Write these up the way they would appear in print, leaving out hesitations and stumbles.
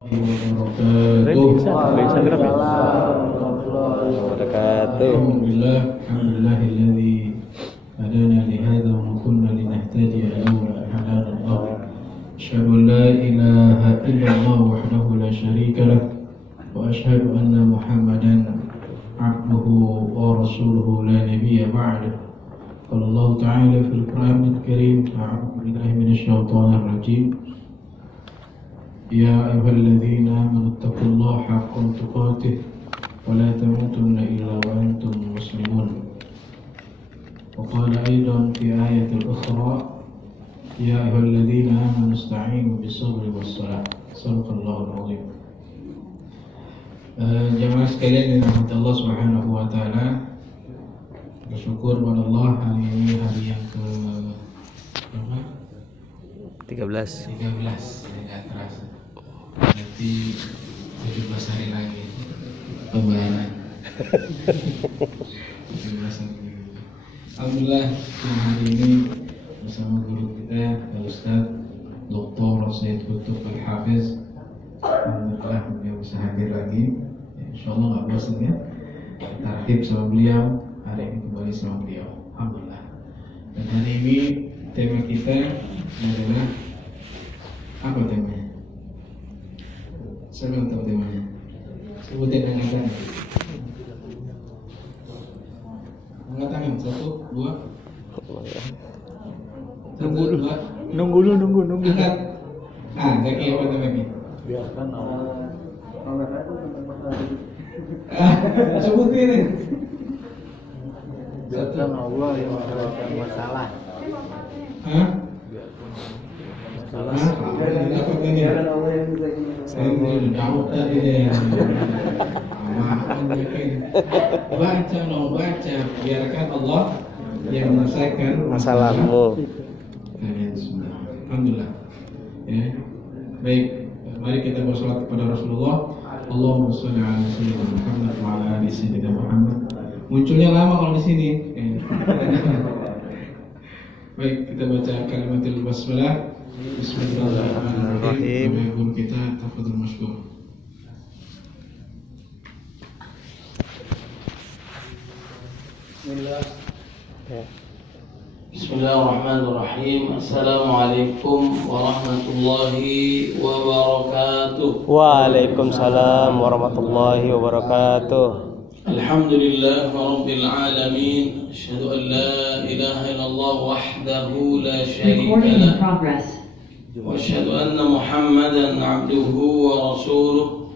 Alhamdulillahilladzi hadana li hadza wa ma kunna linahtadiya lawla an hadana Allah. Asyhadu an la ilaha illallah wahdahu la syarika lah wa asyhadu anna Muhammadan abduhu wa rasuluhu la nabiyya ba'dahu. Qala Allah ta'ala fil Qur'anil Karim, a'udzu billahi minasy syaithanir rajim. Ya ayyuhalladzina amanu taqullaha haqqa tuqatih wa la tamutunna illa wa antum muslimun. Wa qala aidan fi ayatil ukhra, ya ayyuhalladzina amanu ista'inu bis-sabri was-salah. Shadaqallahul 'azim. Jamaah sekalian yang dirahmati Allah Subhanahu wa taala, bersyukur kepada Allah, hari ini hari yang ke berapa? 13. Tidak terasa. Berarti 17 hari lagi Lebaran. 17 hari lagi. Alhamdulillah, hari ini bersama guru kita Al-Ustaz Dr. Said Qutb Al-Hafiz. Alhamdulillah beliau bisa hadir lagi. Insyaallah nggak bosan ya. Tarhib sama beliau, hari ini kembali sama beliau. Alhamdulillah. Dan hari ini tema kita adalah apa temanya? Saya belum tahu temanya. Sebutin angkat tangan. 1, 2. Nunggu dulu. Angkat. Kaki apa kaki? Biarkan Allah. Sebutin. Biarkan Allah yang menyelesaikan masalah. Apa ini? Saya udah tahu tadi deh. Baca, biarkan Allah yang menyelesaikan Masalahmu. Alhamdulillah. Ya. Baik, mari kita bersolawat kepada Rasulullah. Allahumma sholli ala sayyidina Muhammad wa ala ali sayyidina Muhammad. Munculnya lama kalau di sini. Baik, kita baca kalimatul basmalah. Bismillahirrahmanirrahim. Guru kita tafadhol masykur. Bismillahirrahmanirrahim. Assalamualaikum warahmatullahi wabarakatuh. Waalaikumsalam warahmatullahi wabarakatuh. Alhamdulillah rabbil alamin. Asyhadu an la ilaha illallah wahdahu la syarika lah. Wa asyhadu anna Muhammadan abduhu wa rasuluh.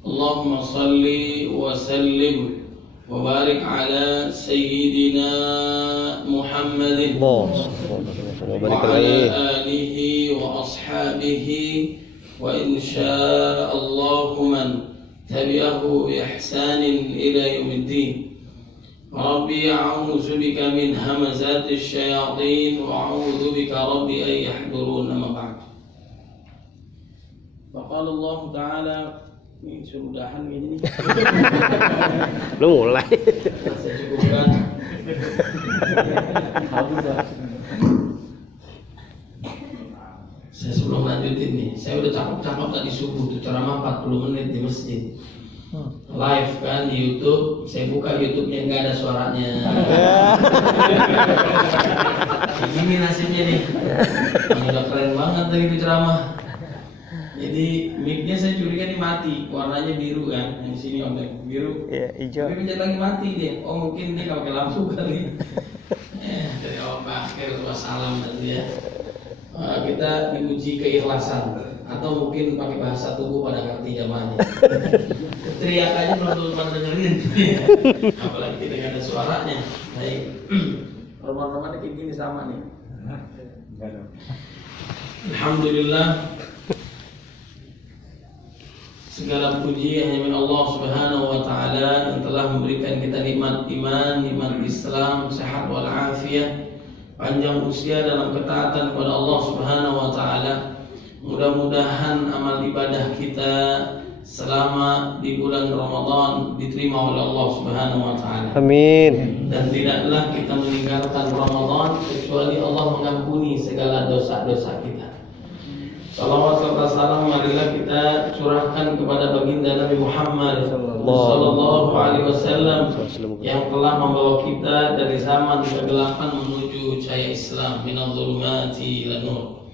Allahumma salli wa sallim wa barik ala sayyidina Muhammadin wa ala alihi wa ashabihi wa insyaallahu man tabi'ahu bi ihsanin ila yaumiddin. Rabbi a'udzu bika min hamazatish syayatin wa a'udzu bika rabbi an yahdurun. Amma ba'd. Faqala Allah Ta'ala, ini sudahan gini nih. Lu mulai. Saya cukupkan. Saya sebelum lanjutin nih, saya udah cakep-cakep tadi subuh tuh ceramah 40 menit di masjid. Live kan di YouTube, saya buka YouTube-nya nggak ada suaranya. Ini nasibnya nih. Udah keren banget tadi itu ceramah. Jadi mic-nya saya curiga nih mati, warnanya biru kan, yang sini ombek biru. Iya, hijau. Tapi pencet lagi mati dia. Oh mungkin dia nggak pakai lampu kali. Dari awal akhir wassalam tadi ya. Kita diuji keikhlasan atau mungkin pakai bahasa tubuh pada ngerti zamannya. Teriak aja belum pada dengerin. Apalagi kita nggak ada suaranya. Baik. Roman-romannya kayak gini sama nih. Alhamdulillah. Segala puji hanya milik Allah Subhanahu wa taala yang telah memberikan kita nikmat iman, nikmat Islam, sehat wal afiyah, panjang usia dalam ketaatan kepada Allah Subhanahu wa taala. Mudah-mudahan amal ibadah kita selama di bulan Ramadan diterima oleh Allah Subhanahu wa taala. Amin. Dan tidaklah kita meninggalkan Ramadan kecuali Allah mengampuni segala dosa-dosa kita. Salawat serta salam marilah kita curahkan kepada baginda Nabi Muhammad sallallahu alaihi wasallam yang telah membawa kita dari zaman kegelapan menuju cahaya Islam, minadh dhulumati ila nur.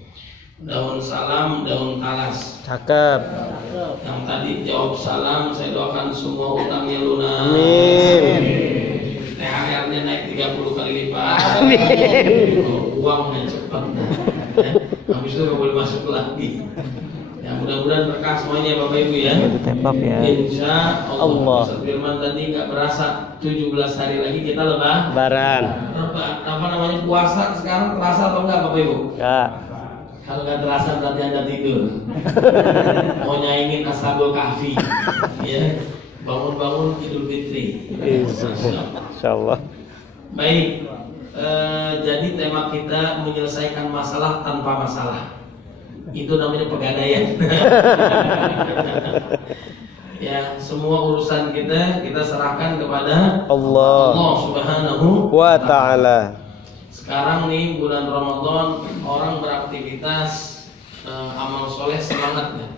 Daun salam, daun talas. Cakep. Yang tadi jawab salam, saya doakan semua utangnya lunas. Amin. THR-nya naik 30 kali lipat. Uangnya cepat. Habis itu nggak boleh masuk lagi. Ya, mudah-mudahan berkah semuanya Bapak Ibu ya. Itu tepap ya. Insya Allah. Allah. Firman tadi nggak berasa 17 hari lagi kita lebaran. Baran. Apa namanya puasa sekarang terasa atau enggak Bapak Ibu? Enggak. Kalau nggak terasa berarti Anda tidur. Mau nyaingin Ashabul Kahfi. Ya. Bangun-bangun Idul Fitri. Insyaallah. Baik. Jadi tema kita menyelesaikan masalah tanpa masalah. Itu namanya pegadaian. Ya, semua urusan kita serahkan kepada Allah Subhanahu wa ta'ala. Sekarang nih bulan Ramadan, orang beraktivitas amal soleh semangat nggak?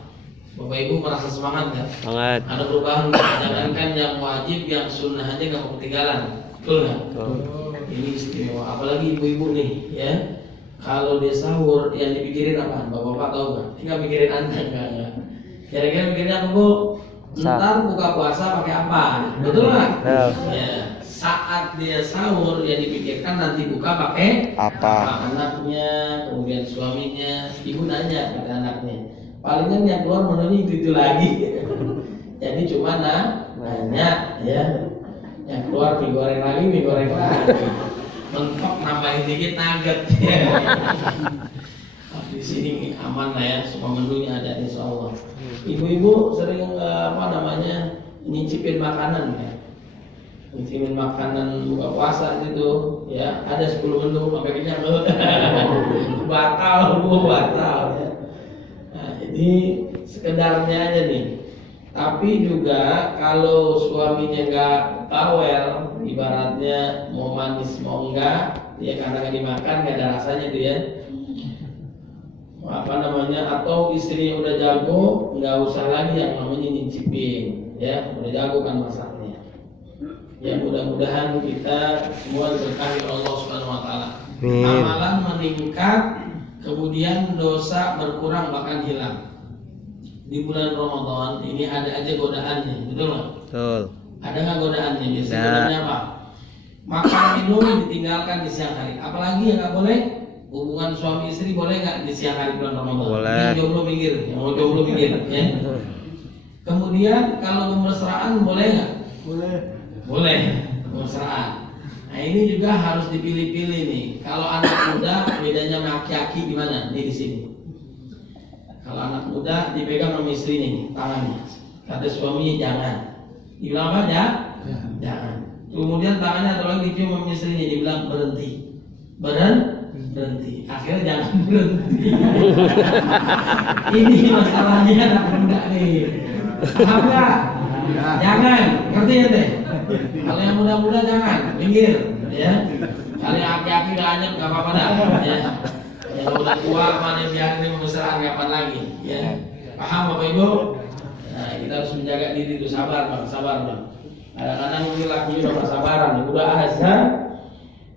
Bapak Ibu merasa semangat nggak? Semangat. Ada perubahan nggak? Jangankan yang wajib, yang sunnah aja nggak mau ketinggalan, betul nggak? Ini istimewa, apalagi ibu-ibu nih, ya. Kalau dia sahur, yang dipikirin apa? Bapak-bapak tahu nggak? Tinggal mikirin Anda nggak? Kira-kira mikirin apa Bu? Ntar buka puasa pakai apa? Betul nggak? Ya. Saat dia sahur, yang dipikirkan nanti buka pakai Apa? Anaknya, kemudian suaminya. Ibu nanya pada anaknya. Palingan yang keluar menunya itu lagi. Jadi cuma nanya, ya. Yang keluar mie goreng lagi. Mentok nambahin dikit nugget. Tapi di sini aman lah ya, semua menunya ada insya Allah. Ibu-ibu sering nyicipin makanan ya. Nyicipin makanan buka puasa gitu, ya. Ada 10 menu sampai kenyang. batal ya. Nah, ini sekedarnya aja nih. Tapi juga kalau suaminya nggak bawel, ibaratnya mau manis mau enggak, ya karena nggak dimakan nggak ada rasanya tuh ya. Atau istrinya udah jago, nggak usah lagi yang namanya nyicipin, ya udah jago kan masaknya. Ya mudah-mudahan kita semua diberkahi Allah Subhanahu Wa Taala. Amalan meningkat, kemudian dosa berkurang bahkan hilang. Di bulan Ramadan ini ada aja godaannya, betul nggak? Betul. Ada nggak godaannya? Biasanya godaannya apa? Makan minum ditinggalkan di siang hari. Apalagi yang nggak boleh? Hubungan suami istri boleh nggak di siang hari bulan Ramadan? Boleh. Yang jomblo minggir, yang mau jomblo minggir. Ya. Kemudian kalau kemesraan boleh nggak? Boleh. Kemesraan. Nah ini juga harus dipilih-pilih nih. Kalau anak muda bedanya sama aki-aki gimana? Nih di sini. Kalau anak muda dipegang sama istrinya nih, tangannya. Kata suaminya jangan. Dibilang apa ya? Jangan. Kemudian tangannya atau lagi dicium sama istrinya, dibilang berhenti. Berhenti. Akhirnya jangan berhenti. Ini masalahnya anak muda nih. Paham nggak? Jangan. Ngerti ya teh? Kalau yang muda-muda jangan, minggir. Ya. Kalau yang aki-aki udah anyep nggak apa-apa dah. Ya. Yang udah tua mana biar ini membesar kapan lagi, ya. Paham Bapak Ibu? Nah, kita harus menjaga diri itu, sabar Bang. Kadang-kadang mungkin lakunya udah sabaran, udah azan,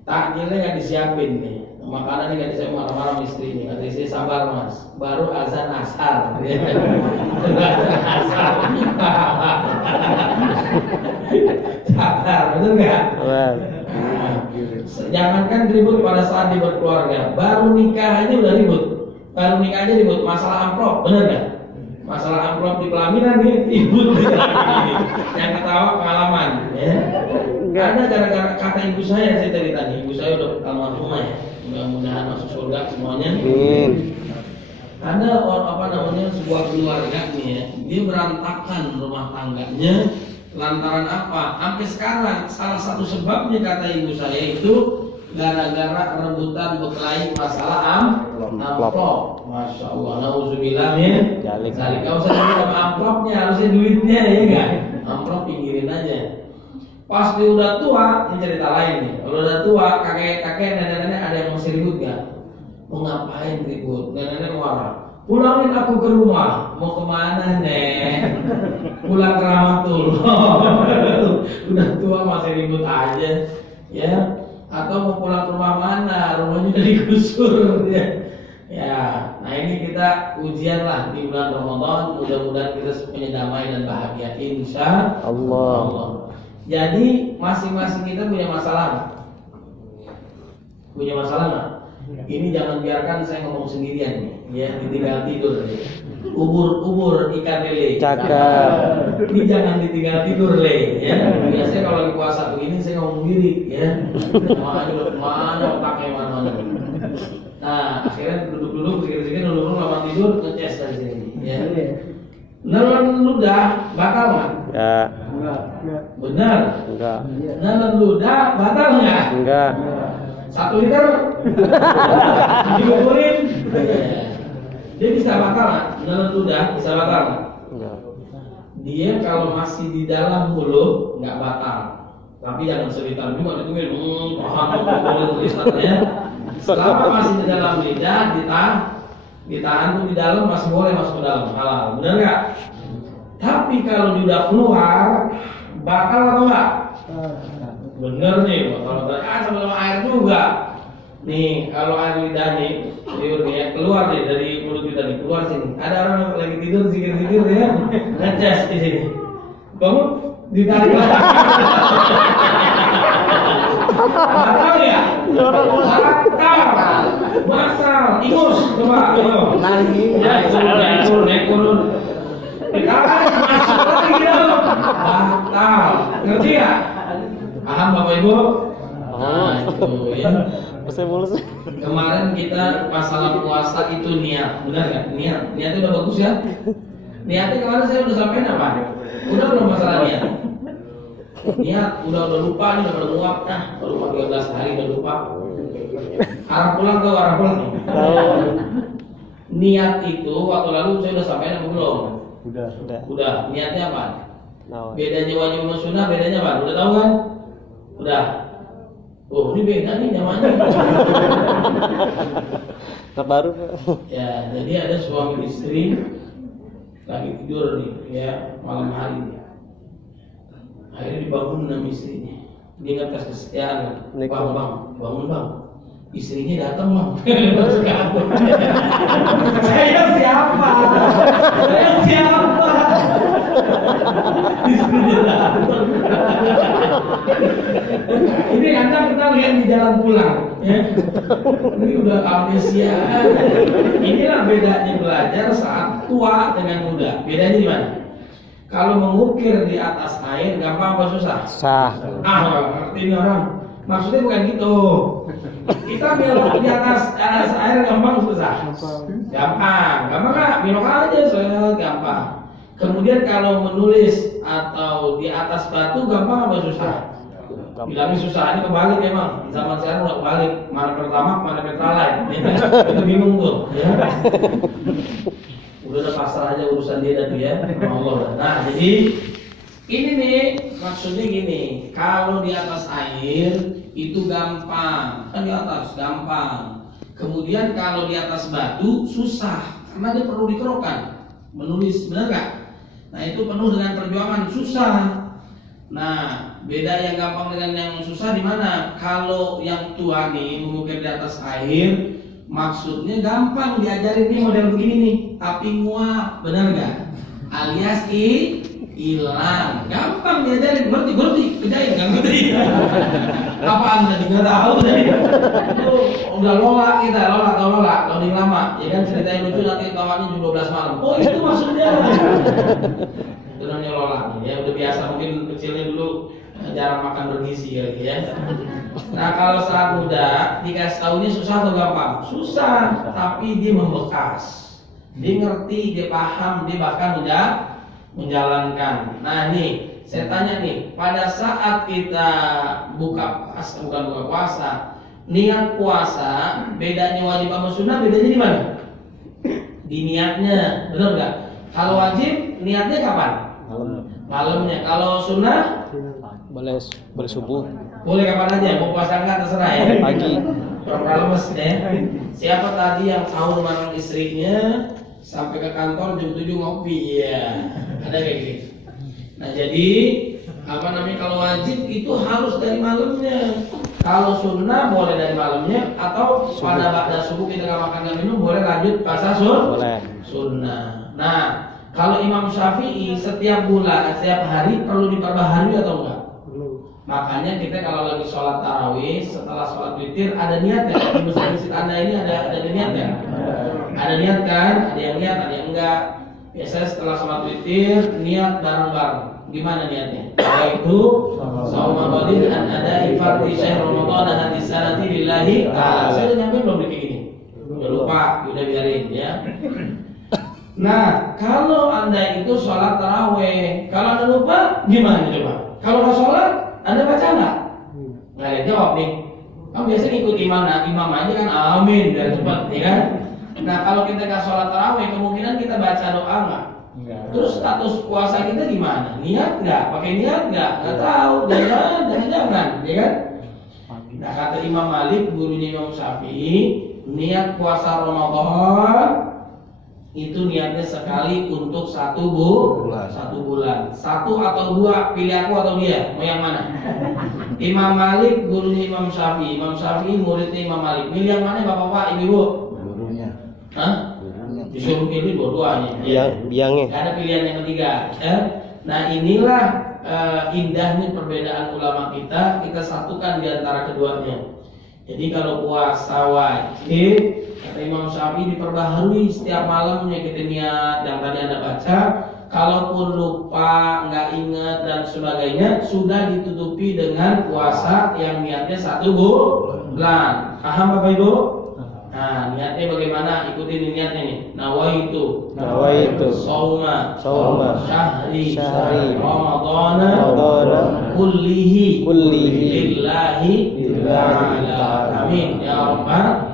takjilnya nggak disiapin nih, makanannya nggak disiapin, marah-marah sama istrinya. Kata istri sabar Mas, baru azan asar. Sabar, betul nggak? Jangankan ribut pada saat berkeluarga, baru nikah aja udah ribut. Masalah amplop, bener nggak? Masalah amplop di pelaminan nih ribut. Yang ketawa pengalaman, ya. Karena gara-gara kata ibu saya tadi, ibu saya udah almarhumah ya. Mudah-mudahan masuk surga semuanya. Ada sebuah keluarga nih ya, dia berantakan rumah tangganya. Lantaran apa? Sampai sekarang salah satu sebabnya kata ibu saya itu gara-gara rebutan berkelahi masalah amplop. Masya Allah, nauzubillah min dzalik. Kau usah sama amplopnya, harusnya duitnya ya enggak? Amplop pinggirin aja. Pas dia udah tua, ini cerita lain nih. Kalau udah tua, kakek nenek ada yang masih ribut gak? Mau ngapain ribut? Nenek marah. pulangin aku ke rumah. Mau kemana nek? Pulang ke Rahmatullah. Udah tua masih ribut aja, ya. Atau mau pulang ke rumah mana? Rumahnya udah digusur, ya. Ya, nah ini kita ujian lah di bulan Ramadan. Mudah-mudahan kita punya damai dan bahagia, insya Allah. Jadi masing-masing kita punya masalah. Punya masalah nggak? Ini jangan biarkan saya ngomong sendirian nih, ya, ditinggal tidur. Ubur ikan lele. Cakep. Ini jangan ditinggal tidur le, ya. Biasanya kalau lagi puasa begini saya ngomong diri, ya. Mana otaknya mana. Nah, akhirnya duduk-duduk, zikir-zikir, duduk-duduk, lama tidur, ngeces dari sini, ya. Nelen ludah batal nggak? Enggak. Benar. Enggak. Nelen ludah batal nggak? Enggak. 1 liter dikumpulin, dia bisa batal nggak? Nelen ludah bisa batal nggak? Enggak. Dia kalau masih di dalam mulut nggak batal, tapi jangan sebentar juga ditungguin, paham tulisan ya. Selama masih di dalam lidah, ditahan tuh di dalam masih boleh masuk ke dalam, halal, benar nggak? Tapi kalau dia udah keluar, batal atau enggak? Bener nih, kalau sama air juga. Nih, kalau air lidah nih, liur nih, ya, keluar nih dari mulut kita nih, keluar sini. Ada orang yang lagi tidur zikir-zikir ya, ngecas di sini. Bangun, ditarik lagi. Batal ya? Batal. Batal. Ingus, coba. Ya, naik turun. Ditarik, masuk lagi dalam. Batal. Ngerti ya? Paham Bapak Ibu? Nah, itu ya. Saya mulus. Kemarin kita masalah puasa itu niat, benar nggak? Niatnya udah bagus ya. Niatnya kemarin saya udah sampein apa? Udah belum masalah niat? Niat udah lupa nih, udah nguap, baru 13 hari udah lupa. Arah pulang ke arah pulang. Niat itu waktu lalu saya udah sampein apa belum? Udah. Niatnya apa? Bedanya wajib sama sunnah, bedanya apa? Udah tahu kan? Udah. Oh, ini beda nih namanya. Terbaru. Ya, jadi ada suami istri lagi tidur nih, ya, malam hari. Akhirnya dibangun sama istrinya. Dia ngetes kesetiaan. Bangun bang. Istrinya datang bang. Saya siapa? Istrinya datang. Ini Anda kita lihat di jalan pulang, ya. Ini udah amnesia. Inilah bedanya belajar saat tua dengan muda. Bedanya di mana? Kalau mengukir di atas air gampang apa susah? Sah. Ngerti ini orang. Maksudnya bukan gitu. Kita belok di atas air gampang susah? Gampang nggak? Belok aja soalnya gampang. Kemudian kalau menulis atau di atas batu gampang apa susah? Bilangnya susah, ini kebalik memang. Zaman sekarang udah kebalik, mana pertama, mana pertalite. Itu bingung tuh. Ya. Udah pasrah aja urusan dia tadi ya, sama Allah. Nah, jadi ini nih maksudnya gini, kalau di atas air itu gampang, kan di atas gampang. Kemudian kalau di atas batu susah, karena dia perlu dikerokan, menulis, benar nggak? Nah itu penuh dengan perjuangan, susah. Nah beda yang gampang dengan yang susah di mana? Kalau yang tua nih mengukir di atas air, maksudnya gampang diajarin nih model begini nih, tapi nguap, benar nggak? Alias hilang, gampang diajarin, ngerti, kerjain nggak ngerti? Apaan tadi nggak tahu tadi? Udah lola kita, lola loading lama, ya kan ceritanya lucu nanti kawannya jam 12 malam. Oh itu maksudnya. Itu namanya lola, ya udah biasa mungkin kecilnya dulu jarang makan bergizi kali ya. Nah kalau saat muda dikasih tahunya susah atau gampang? Susah, tapi dia membekas. Dia ngerti, dia paham, dia bahkan udah menjalankan. Nah nih, saya tanya nih, pada saat kita bukan buka puasa, niat puasa, bedanya wajib sama sunnah, bedanya di mana? Di niatnya, benar nggak? Kalau wajib, niatnya kapan? Malamnya. Kalau sunnah? Boleh subuh. Boleh kapan aja, mau puasa nggak terserah ya. Pagi. Pura-pura lemes ya. Siapa tadi yang sahur bareng istrinya, sampai ke kantor jam 7 ngopi, ya ada kayak gitu. Nah jadi kalau wajib itu harus dari malamnya. Kalau sunnah boleh dari malamnya, atau pada ba'da subuh kita nggak makan nggak minum boleh lanjut puasa sunnah. Nah kalau Imam Syafi'i setiap bulan, setiap hari perlu diperbaharui atau enggak? Makanya kita kalau lagi sholat tarawih setelah sholat witir ada niatnya. Di masjid Anda ini ada niatnya? Ada niat kan? Ada yang niat, ada yang enggak. Biasanya setelah sholat witir niat bareng-bareng. Gimana niatnya? Yaitu sauma qadin an ada fardhi syahr Ramadan hadis sanati lillahi ta'ala. Saya udah nyampe belum kayak gini? Udah lupa, udah biarin ya. Nah, kalau Anda itu sholat tarawih, kalau Anda lupa gimana coba? Kalau nggak sholat, Anda baca nggak? Nggak ada jawab nih. Kamu biasanya ikut imam aja kan, amin biar cepat, ya kan? Nah, kalau kita nggak sholat tarawih, kemungkinan kita baca doa nggak? Terus status puasa kita gimana? Niat nggak? Pakai niat nggak? Nggak tahu. Jangan, ya kan? Nah, kata Imam Malik, gurunya Imam Syafi'i, niat puasa Ramadan itu niatnya sekali untuk satu bulan. Satu atau dua, pilih aku atau dia, mau yang mana? Imam Malik gurunya Imam Syafi'i, Imam Syafi'i muridnya Imam Malik. Milih yang mana bapak-bapak, ibu-ibu? Gurunya. Hah? Disuruh pilih dua-duanya. Biangnya. Gak ada pilihan yang ketiga. Nah inilah indahnya perbedaan ulama kita satukan di antara keduanya. Jadi kalau puasa wajib, kata Imam Syafi'i diperbaharui setiap malamnya kita niat yang tadi Anda baca. Kalaupun lupa, nggak ingat dan sebagainya, sudah ditutupi dengan puasa yang niatnya 1 bulan. Paham Bapak Ibu? Nah, niatnya bagaimana? Ikutin niatnya nih. Nawaitu Sauma syahri Ramadana kullihi lillahi ta'ala. Amin ya Rabbal.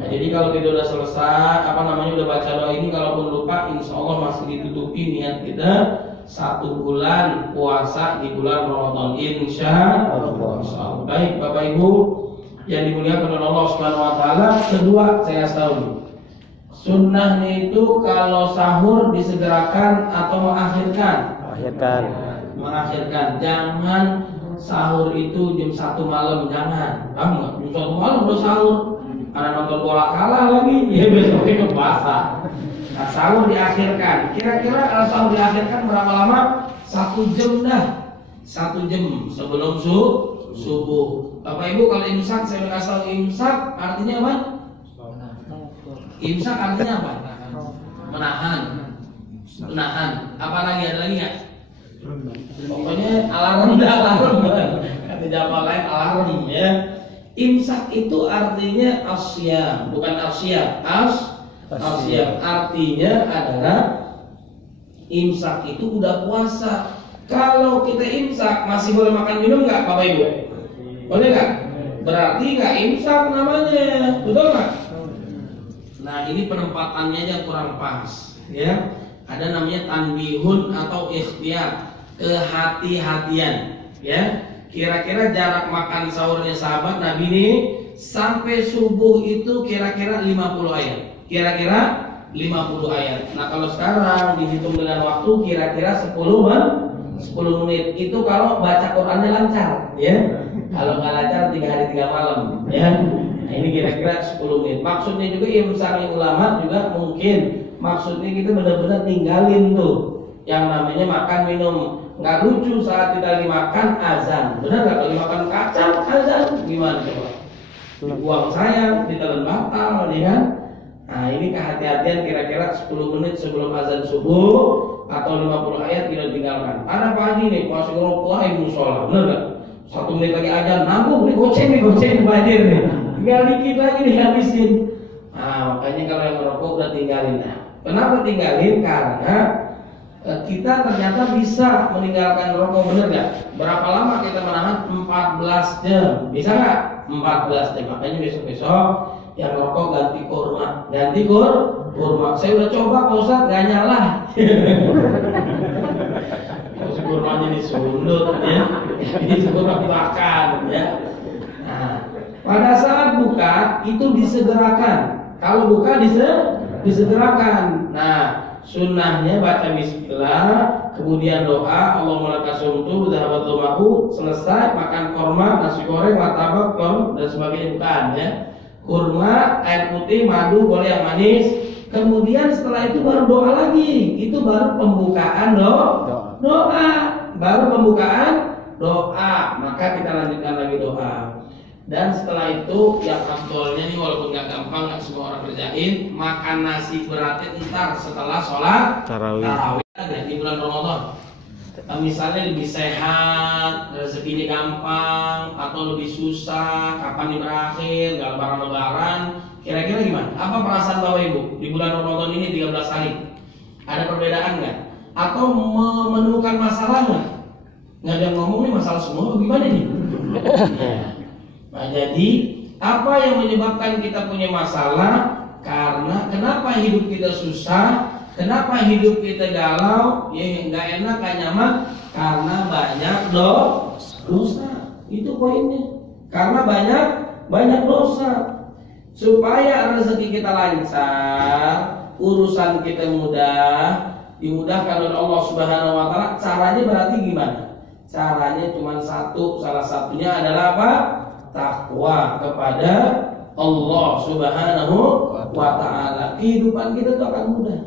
Nah, jadi kalau kita udah selesai, udah baca doa ini, kalaupun lupa, insya Allah masih ditutupi niat kita 1 bulan puasa di bulan Ramadan. Insya Allah. Baik Bapak Ibu yang dimuliakan oleh Allah Subhanahu wa taala, kedua saya kasih tahu. Sunnahnya itu kalau sahur disegerakan atau mengakhirkan. Mengakhirkan. Jangan sahur itu jam 1 malam, jangan. Paham enggak? Jam 1 malam udah sahur. Karena nonton bola kalah lagi, ya besoknya ke pasar. Nah, sahur diakhirkan. Kira-kira kalau sahur diakhirkan berapa lama? 1 jam dah. 1 jam sebelum subuh. Bapak Ibu kalau imsak, saya kasih tahu imsak artinya apa? Imsak artinya apa? Menahan. Apa lagi? Ada lagi nggak? Pokoknya alarm. Kata Jawa lain alarm ya. Imsak itu artinya asyam, bukan asyam. Asyam artinya adalah imsak itu udah puasa. Kalau kita imsak masih boleh makan minum nggak Bapak Ibu? Boleh nggak? Berarti nggak imsak namanya, betul nggak? Nah ini penempatannya aja kurang pas, ya. Ada namanya tanbihun atau ikhtiar, kehati-hatian, ya. Kira-kira jarak makan sahurnya sahabat Nabi ini sampai subuh itu kira-kira 50 ayat. Kira-kira 50 ayat. Nah kalau sekarang dihitung dengan waktu kira-kira 10 menit. Itu kalau baca Qurannya lancar, ya. Kalau nggak lancar 3 hari 3 malam, ya. Nah, ini kira-kira 10 menit. Maksudnya juga imsaknya ulama juga mungkin maksudnya kita benar-benar tinggalin tuh yang namanya makan minum. Nggak lucu saat kita lagi makan azan. Benar nggak? Kalau makan kacang azan gimana coba? Buang sayang, ditelan batal, ya kan? Nah ini kehati-hatian kira-kira 10 menit sebelum azan subuh atau 50 ayat tidak tinggalkan. Karena pagi nih puasa ngerokok aja musola, benar nggak? 1 menit lagi azan, nanggung nih goceng banjir nih. Tinggal dikit lagi dihabisin. Nah makanya kalau yang merokok udah tinggalin. Nah, kenapa tinggalin? Karena kita ternyata bisa meninggalkan rokok, bener nggak? Berapa lama kita menahan? 14 jam. Bisa nggak? 14 jam. Makanya besok-besok yang rokok ganti kurma. Saya udah coba Pak Ustadz, nggak nyala. Kurmanya disundut, ya. Ini kurma makan, ya. Nah, pada saat buka itu disegerakan. Kalau buka disegerakan. Nah, sunnahnya baca bismillah, kemudian doa, Allahumma laka sumtu, dhahabat dhumahu, selesai makan korma, nasi goreng, martabak, dan sebagainya, bukan ya. Kurma, air putih, madu, boleh yang manis. Kemudian setelah itu baru doa lagi. Itu baru pembukaan doa. Baru pembukaan doa. Maka kita lanjutkan lagi doa. Dan setelah itu yang afdolnya nih, walaupun gak gampang, gak semua orang kerjain, makan nasi beratnya ntar setelah sholat Tarawih. ada di bulan Ramadan. Misalnya lebih sehat, rezekinya gampang, atau lebih susah, kapan ini berakhir, gak lebaran-lebaran, kira-kira gimana? Apa perasaan Bapak Ibu di bulan Ramadan ini 13 hari? Ada perbedaan nggak? Atau menemukan masalah nggak? Nggak ada yang ngomong nih masalah semua, gimana nih? Nah, jadi apa yang menyebabkan kita punya masalah? Karena kenapa hidup kita susah? Kenapa hidup kita galau? Ya nggak enak, nggak nyaman. Karena banyak dosa. Itu poinnya. Karena banyak dosa. Supaya rezeki kita lancar, urusan kita mudah, dimudahkan oleh Allah Subhanahu wa taala. Caranya berarti gimana? Caranya cuma satu, salah satunya adalah apa? Takwa kepada Allah Subhanahu wa taala. Kehidupan kita itu akan mudah.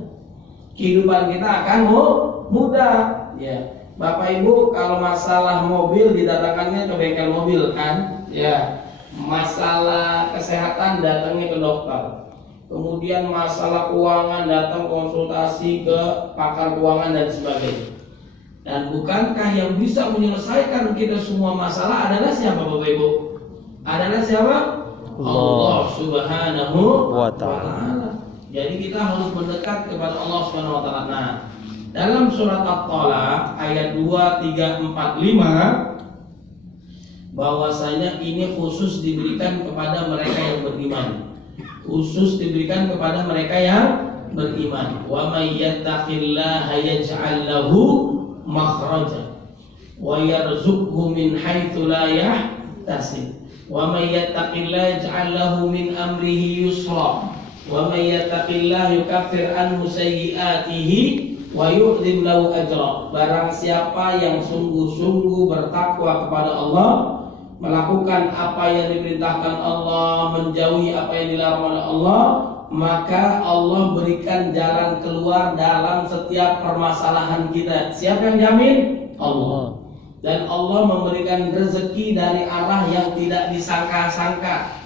Kehidupan kita akan mudah, ya. Bapak Ibu kalau masalah mobil didatangkannya ke bengkel mobil kan, ya. Masalah kesehatan datangnya ke dokter. Kemudian masalah keuangan datang konsultasi ke pakar keuangan dan sebagainya. Dan bukankah yang bisa menyelesaikan kita semua masalah adalah siapa Bapak Ibu? Adalah siapa? Allah Subhanahu wa ta'ala. Jadi kita harus mendekat kepada Allah Subhanahu wa ta'ala. Nah, dalam surat At-Talaq ayat 2, 3, 4, 5 bahwasanya ini khusus diberikan kepada mereka yang beriman. Khusus diberikan kepada mereka yang beriman. Wa may yattaqillaha yaj'al lahu makhraja wa yarzuqhu min haitsu la yahtasib. Wa may yattaqillaha yaj'al lahu min amrihi yusra. Wa may yattaqillaha yukaffir anhu sayyi'atihi wa yu'dhim lahu ajra. Barang siapa yang sungguh-sungguh bertakwa kepada Allah, melakukan apa yang diperintahkan Allah, menjauhi apa yang dilarang oleh Allah, maka Allah berikan jalan keluar dalam setiap permasalahan kita. Siapa yang jamin? Allah. Dan Allah memberikan rezeki dari arah yang tidak disangka-sangka.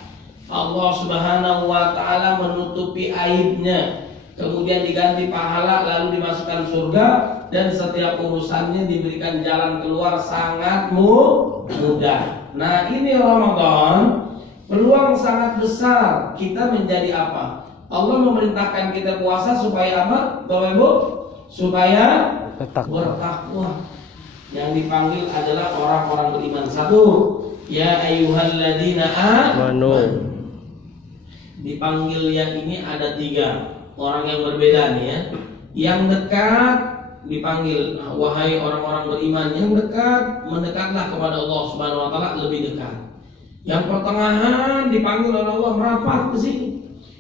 Allah Subhanahu wa ta'ala menutupi aibnya, kemudian diganti pahala, lalu dimasukkan surga, dan setiap urusannya diberikan jalan keluar sangat mudah. Nah, ini Ramadan, peluang sangat besar kita menjadi apa? Allah memerintahkan kita puasa supaya apa? Bapak Ibu? Supaya bertakwa. Yang dipanggil adalah orang-orang beriman. Satu, ya ayyuhalladzina amanu. Dipanggil yang ini ada 3 orang yang berbeda nih ya. Yang dekat dipanggil, wahai orang-orang beriman yang dekat, mendekatlah kepada Allah Subhanahu wa taala lebih dekat. Yang pertengahan dipanggil oleh Allah, merapat ke sini.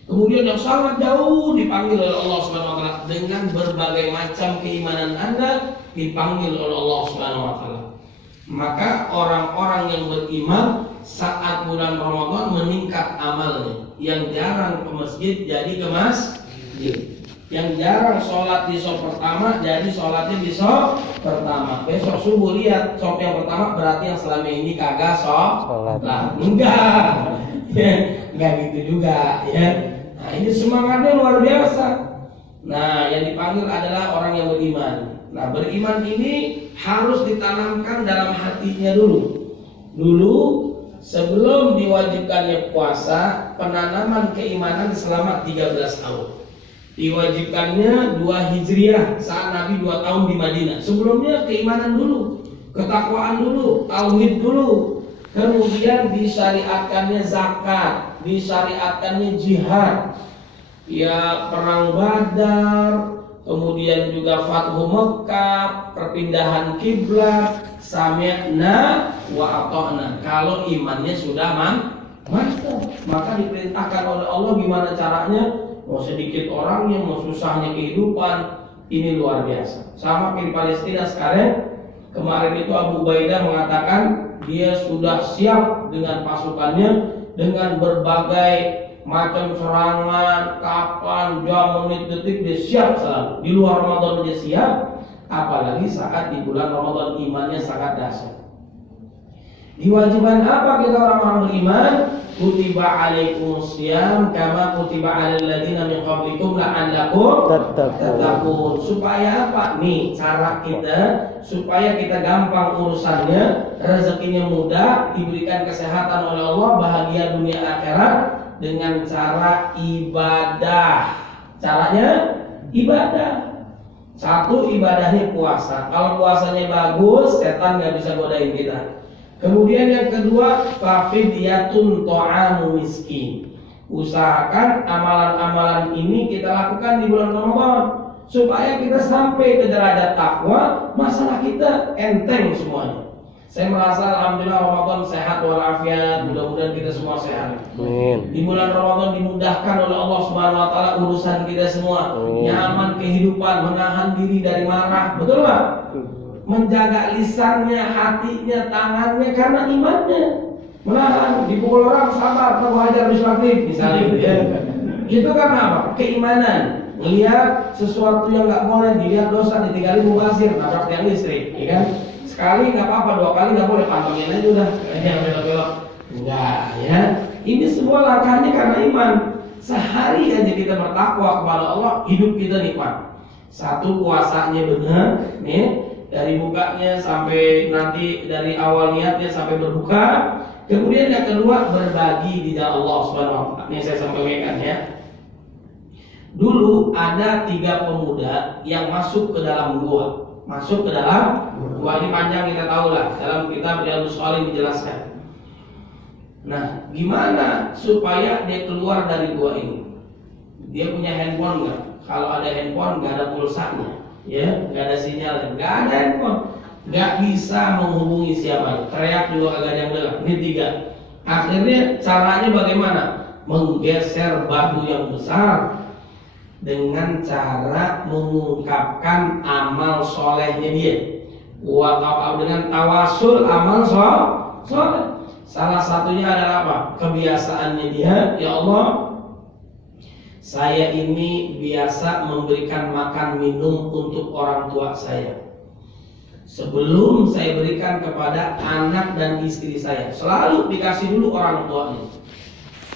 Kemudian yang sangat jauh dipanggil oleh Allah Subhanahu wa taala. Dengan berbagai macam keimanan Anda dipanggil oleh Allah Subhanahu wa taala. Maka orang-orang yang beriman saat bulan Ramadan meningkat amalnya. Yang jarang ke masjid jadi ke masjid. Yang jarang sholat di shop pertama jadi sholatnya di shop pertama. Besok subuh lihat shop yang pertama, berarti yang selama ini kagak sholat. Lah, enggak. Enggak gitu juga ya. Nah, ini semangatnya luar biasa. Nah, yang dipanggil adalah orang yang beriman. Nah, beriman ini harus ditanamkan dalam hatinya dulu sebelum diwajibkannya puasa, penanaman keimanan selama 13 tahun. Diwajibkannya 2 Hijriah saat Nabi 2 tahun di Madinah. Sebelumnya keimanan dulu, ketakwaan dulu, tauhid dulu. Kemudian disyariatkannya zakat, disyariatkannya jihad, ya perang Badar, kemudian juga Fathu Mekkah, perpindahan kiblat, sami'na wa ata'na. Kalau imannya sudah mantap, maka diperintahkan oleh Allah gimana caranya? mau sedikit orangnya, mau susahnya kehidupan, ini luar biasa. Sama kayak di Palestina sekarang, kemarin itu Abu Ubaidah mengatakan dia sudah siap dengan pasukannya, dengan berbagai macam serangan, kapan, jam, menit, detik dia siap selalu. Di luar Ramadan dia siap, apalagi saat di bulan Ramadan imannya sangat dahsyat. Diwajibkan apa kita orang-orang beriman? Kutiba alaikumusiyam kama kutiba alal ladzina min qablikum la'allakum tattaqun. Supaya apa? Nih cara kita supaya kita gampang urusannya, rezekinya mudah, diberikan kesehatan oleh Allah, bahagia dunia akhirat dengan cara ibadah. Caranya ibadah. Satu, ibadahnya puasa. Kalau puasanya bagus, setan nggak bisa godain kita. Kemudian yang kedua, fafidiyatun ta'amu miskin. Usahakan amalan-amalan ini kita lakukan di bulan Ramadan supaya kita sampai ke derajat takwa, masalah kita enteng semuanya. Saya merasa alhamdulillah Ramadan sehat walafiat, mudah-mudahan kita semua sehat. Amin. Di bulan Ramadan dimudahkan oleh Allah Subhanahu wa taala urusan kita semua. Nyaman kehidupan, menahan diri dari marah, betul Pak? Menjaga lisannya, hatinya, tangannya karena imannya. Menahan, dipukul orang sabar, Abu Hajar Bismaghrib misalnya gitu ya. Itu karena apa? Keimanan. Melihat sesuatu yang nggak boleh, dilihat dosa, ditinggalin mubazir, nabrak tiang listrik, ya kan? Sekali nggak apa-apa, dua kali nggak boleh, pantengin aja udah, jangan belok-belok. Enggak, ya. Ini semua langkahnya karena iman. Sehari aja kita bertakwa kepada Allah, hidup kita nikmat. Satu, puasanya benar, nih. Dari bukanya sampai nanti dari awal niatnya sampai berbuka. Kemudian yang kedua, berbagi di jalan Allah Subhanahu wa taala. Ini saya sampaikan ya. Dulu ada 3 pemuda yang masuk ke dalam gua. Masuk ke dalam gua, ini panjang kita tahu lah. Dalam kitab Riyadhus Shalihin dijelaskan. Nah, gimana supaya dia keluar dari gua ini? Dia punya handphone nggak? Kalau ada handphone nggak ada pulsanya. Ya, nggak ada sinyal, nggak ada handphone, nggak bisa menghubungi siapa, teriak juga agak ada yang dengar. Ini 3. Akhirnya caranya bagaimana? Menggeser batu yang besar dengan cara mengungkapkan amal solehnya dia. Dengan tawasul amal soleh. Salah satunya adalah apa? Kebiasaannya dia, ya Allah, saya ini biasa memberikan makan minum untuk orang tua saya. Sebelum saya berikan kepada anak dan istri saya, selalu dikasih dulu orang tuanya.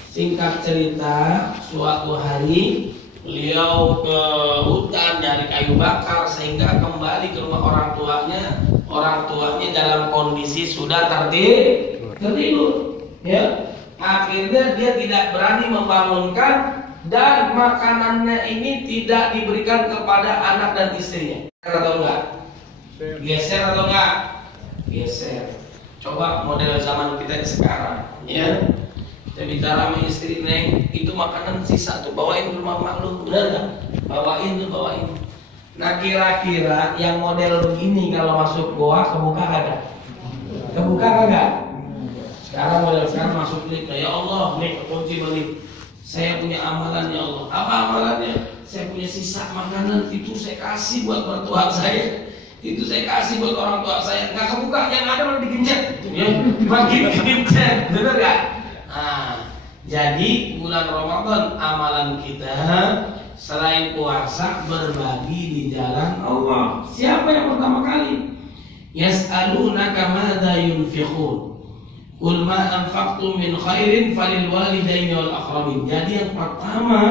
Singkat cerita, suatu hari beliau ke hutan nyari kayu bakar sehingga kembali ke rumah orang tuanya. Orang tuanya dalam kondisi sudah tertidur. Ya, akhirnya dia tidak berani membangunkan. Dan makanannya ini tidak diberikan kepada anak dan istrinya. Atau enggak? Geser atau enggak? Geser. Coba model zaman kita sekarang, ya. Kita bicara sama istri, Neng, itu makanan sisa tuh, bawain ke rumah mak lu, benar enggak? Bawain. Nah, kira-kira yang model begini kalau masuk goa kebuka kagak? Kebuka kagak? Sekarang model sekarang masuk lift, ya Allah, nih kunci balik. Saya punya amalan ya Allah. Apa amalannya? Saya punya sisa makanan, itu saya kasih buat mertua saya. Itu saya kasih buat orang tua saya. Nggak kebuka, yang ada malah digencet. Ya, makin digencet, benar nggak? Nah, jadi bulan Ramadan amalan kita selain puasa berbagi di jalan Allah. Siapa yang pertama kali? Yas'alunaka madza yunfiqun. Qul ma anfaqtum min khairin falil walidaini wal aqrabin. Jadi yang pertama,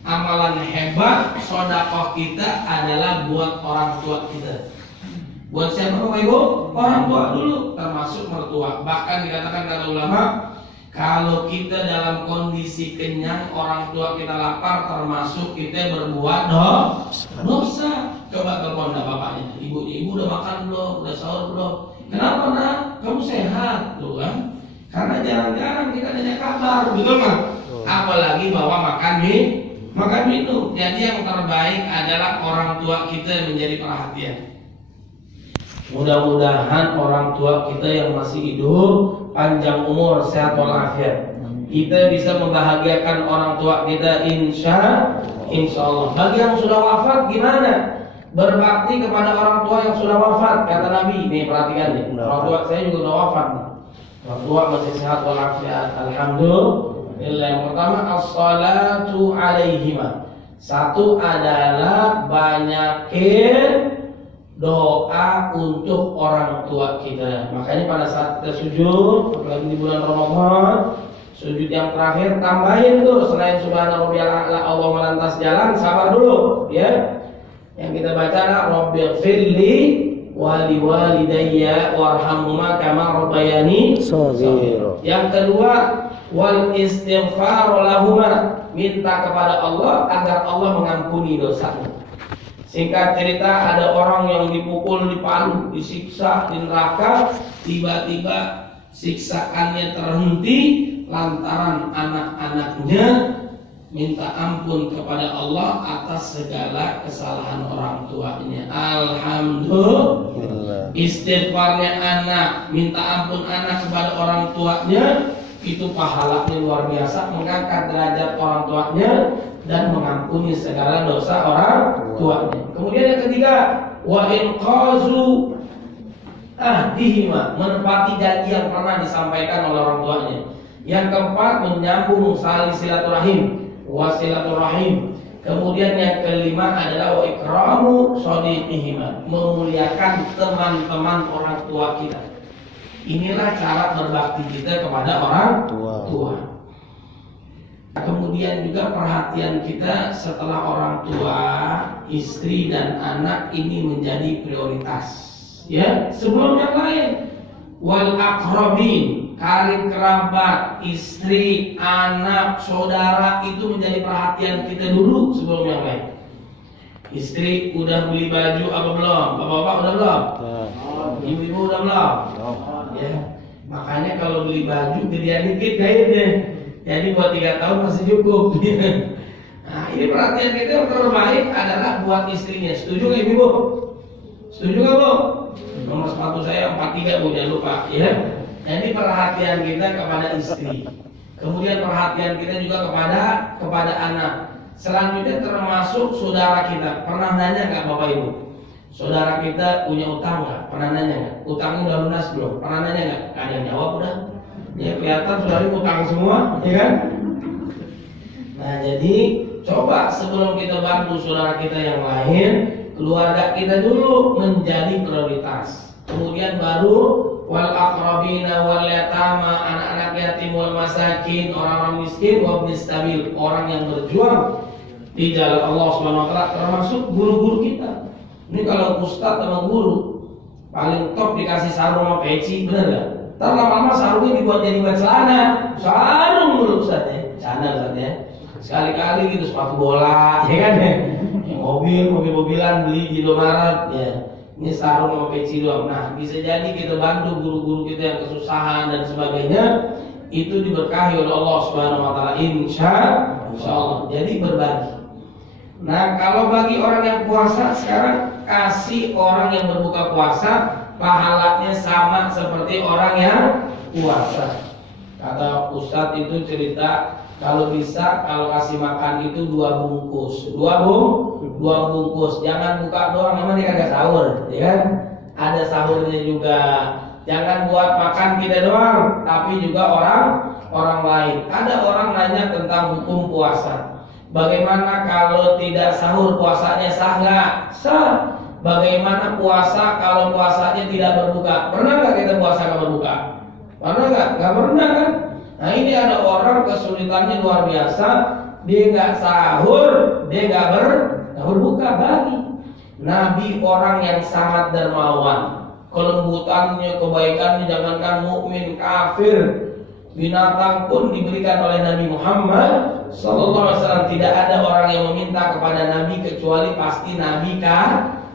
amalan hebat sedekah kita adalah buat orang tua kita. Buat siapa Bapak Ibu? Orang tua dulu, termasuk mertua. Bahkan dikatakan kata ulama, kalau kita dalam kondisi kenyang, orang tua kita lapar, termasuk kita berbuat dosa. Coba telepon bapaknya, ibu udah makan belum? Udah sahur belum? Kenapa nak? Kamu sehat, tuh kan? Karena jarang-jarang kita nanya kabar, betul nggak? Apalagi bawa makan minum. Jadi yang terbaik adalah orang tua kita yang menjadi perhatian. Mudah-mudahan orang tua kita yang masih hidup panjang umur, sehat walafiat. kita bisa membahagiakan orang tua kita insya Allah. Bagi yang sudah wafat gimana? Berbakti kepada orang tua yang sudah wafat. Kata Nabi, nih perhatikan nih. Orang tua saya juga sudah wafat nih. Orang tua masih sehat walafiat. Alhamdulillah. Yang pertama as-salatu alaihima. Satu adalah banyakin doa untuk orang tua kita. Makanya pada saat kita sujud, apalagi di bulan Ramadan, sujud yang terakhir tambahin tuh selain subhanarabbiyal a'la Allahumma lantas jalan, sabar dulu ya. Yang kita baca rabbighfirli wa liwalidayya warhamhuma kama rabbayani shaghira. Yang kedua wal istighfar lahuma, minta kepada Allah agar Allah mengampuni dosanya. Singkat cerita, ada orang yang dipukul, dipalu, disiksa di neraka, tiba-tiba siksaannya terhenti lantaran anak-anaknya minta ampun kepada Allah atas segala kesalahan orang tuanya. Alhamdulillah. Istighfarnya anak, minta ampun anak kepada orang tuanya, itu pahalanya luar biasa, mengangkat derajat orang tuanya dan mengampuni segala dosa orang tuanya. Kemudian yang ketiga, wa inqazu ahdihima, menepati janji yang pernah disampaikan oleh orang tuanya. Yang keempat, menyambung silaturahim, wasilaturahim. Kemudian yang kelima adalah wa ikramu shadiqihima, memuliakan teman-teman orang tua kita. Inilah cara berbakti kita kepada orang tua. Kemudian juga perhatian kita setelah orang tua, istri dan anak ini menjadi prioritas. Ya, sebelum yang lain. Wal aqrabin, karib kerabat, istri, anak, saudara itu menjadi perhatian kita dulu sebelum yang lain. Istri udah beli baju apa belum? Bapak-bapak udah belum? Ibu-ibu udah belum? Ya. Makanya kalau beli baju gedean dikit kayaknya. Jadi buat 3 tahun masih cukup. Nah, ini perhatian kita yang terbaik adalah buat istrinya. Setuju nggak ibu? Setuju nggak bu? Nomor sepatu saya 43 bu, jangan lupa ya. Jadi perhatian kita kepada istri. Kemudian perhatian kita juga kepada anak. Selanjutnya termasuk saudara kita. Pernah nanya nggak bapak ibu? Saudara kita punya utang nggak? Pernah nanya nggak? Utangnya udah lunas belum? Pernah nanya nggak? Ada yang jawab udah. Ya kelihatan saudara utang semua, ya kan? Nah jadi coba sebelum kita bantu saudara kita yang lain, keluarga kita dulu menjadi prioritas. Kemudian baru wal aqrabina wal yatama, anak-anak yatim wal masakin, orang-orang miskin, wabnis sabil, orang yang berjuang di jalan Allah Subhanahu wa taala, termasuk guru-guru kita. Ini kalau ustaz sama guru paling top dikasih sarung sama peci, bener gak? Ntar lama-lama sarungnya dibuat jadi buat celana, sarung dulu ustaz ya, celana ustaz ya. Sekali-kali gitu sepatu bola, ya kan ya? Mobil-mobilan beli di Indomaret ya. Ini sarung sama peci doang. Nah, bisa jadi kita bantu guru-guru kita yang kesusahan dan sebagainya, itu diberkahi oleh Allah Subhanahu wa taala insya Allah. Jadi berbagi. Nah, kalau bagi orang yang puasa sekarang, kasih orang yang berbuka puasa, pahalanya sama seperti orang yang puasa. Kata Ustadz itu cerita, kalau bisa kalau kasih makan itu 2 bungkus, 2 bungkus. Jangan buka doang, memang dia kagak sahur, ya kan? Ada sahurnya juga. Jangan buat makan kita doang, tapi juga orang lain. Ada orang nanya tentang hukum puasa. Bagaimana kalau tidak sahur, puasanya sah nggak? Sah. Bagaimana puasa kalau puasanya tidak berbuka? Pernah nggak kita puasa nggak berbuka? Pernah nggak? Nggak pernah kan? Nah ini ada orang kesulitannya luar biasa, dia nggak sahur, dia nggak berbuka. Bagi Nabi orang yang sangat dermawan, kelembutannya, kebaikannya, jangankan mukmin, kafir, binatang pun diberikan oleh Nabi Muhammad sallallahu alaihi wasallam. Tidak ada orang yang meminta kepada Nabi kecuali pasti Nabi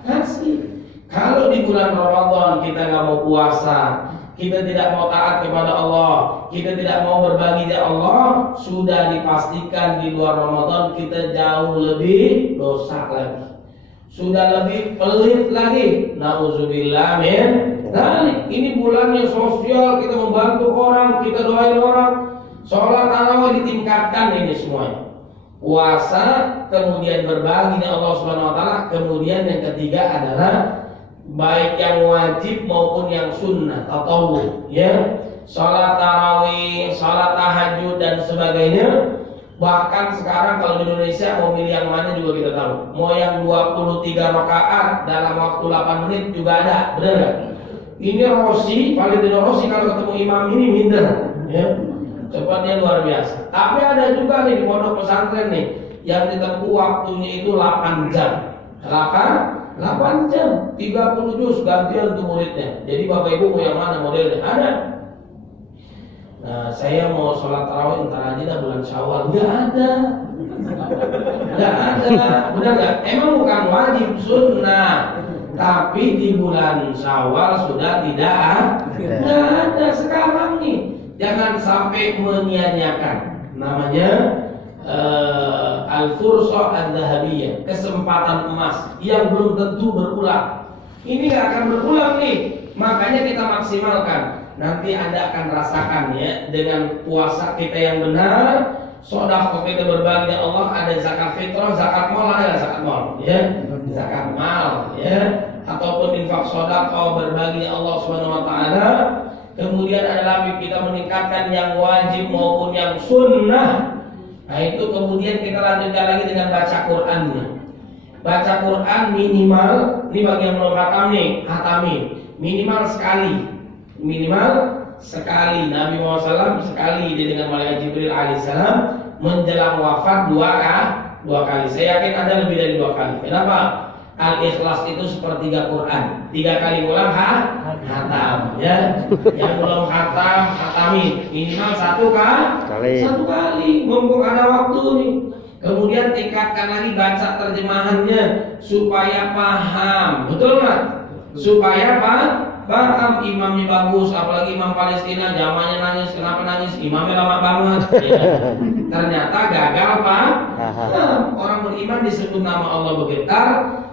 kasih. Kalau di bulan Ramadan kita nggak mau puasa, kita tidak mau taat kepada Allah, kita tidak mau berbagi dengan Allah, sudah dipastikan di luar Ramadan kita jauh lebih dosa lagi, sudah lebih pelit lagi. Nauzubillah min dzalik. Ini bulannya sosial, kita membantu orang, kita doain orang. Sholat tarawih ditingkatkan ini semuanya. Puasa, kemudian berbagi dengan Allah Subhanahu wa taala, kemudian yang ketiga adalah baik yang wajib maupun yang sunnah tatawwu, ya. Sholat tarawih, sholat tahajud dan sebagainya. Bahkan sekarang kalau di Indonesia mau milih yang mana juga kita tahu. Mau yang 23 rakaat dalam waktu 8 menit juga ada, benar nggak? Ini Valentino Rossi kalau ketemu imam ini minder, ya. Cepatnya luar biasa. Tapi ada juga nih di pondok pesantren nih yang ditempuh waktunya itu 8 jam. 8 jam, 30 juz gantian tuh muridnya. Jadi Bapak Ibu mau yang mana modelnya? Ada. Nah, saya mau sholat tarawih entar aja dah bulan Syawal. Nggak ada, benar nggak? Emang bukan wajib, sunnah. Tapi di bulan Syawal sudah tidak ada sekarang nih. Jangan sampai menyia-nyiakan. Namanya al-fursah ad-dhahabiyah, kesempatan emas yang belum tentu berulang. Ini nggak akan berulang nih. Makanya kita maksimalkan. Nanti Anda akan rasakan ya, dengan puasa kita yang benar, sedekah kita berbagi dengan Allah, ada zakat fitrah, zakat mal, ada zakat mal, ya, zakat mal, ya, ataupun infak sedekah berbagi dengan Allah Subhanahu wa taala. Kemudian adalah kita meningkatkan yang wajib maupun yang sunnah. Nah itu kemudian kita lanjutkan lagi dengan baca Qur'annya. Baca Quran minimal, ini bagi yang belum khatam nih, khatamin minimal sekali. Nabi Muhammad SAW sekali dia dengan malaikat Jibril alaihissalam menjelang wafat dua kali. Saya yakin ada lebih dari 2 kali. Kenapa? Al-Ikhlas itu sepertiga Quran. 3 kali ulang khatam, ya. Yang belum khatam, khatamin minimal 1 kali. Mumpung ada waktu nih. Kemudian tingkatkan lagi baca terjemahannya supaya paham. Betul nggak? Supaya paham, imamnya bagus, apalagi imam Palestina, jamaahnya nangis. Kenapa nangis? Imamnya lama banget, ya. Ternyata gagal paham. Orang beriman disebut nama Allah bergetar,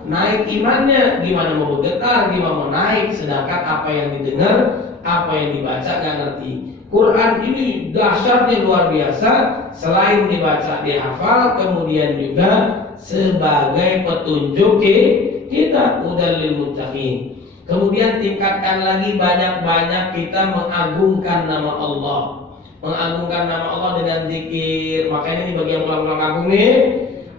naik imannya. Gimana mau bergetar, gimana mau naik, sedangkan apa yang didengar, apa yang dibaca gak ngerti. Quran ini dahsyatnya luar biasa. Selain dibaca dihafal, kemudian juga sebagai petunjuk kita, hudal lil muttaqin. Kemudian tingkatkan lagi banyak-banyak kita mengagungkan nama Allah. Mengagungkan nama Allah dengan zikir. Makanya ini bagi yang pulang-pulang kampung nih,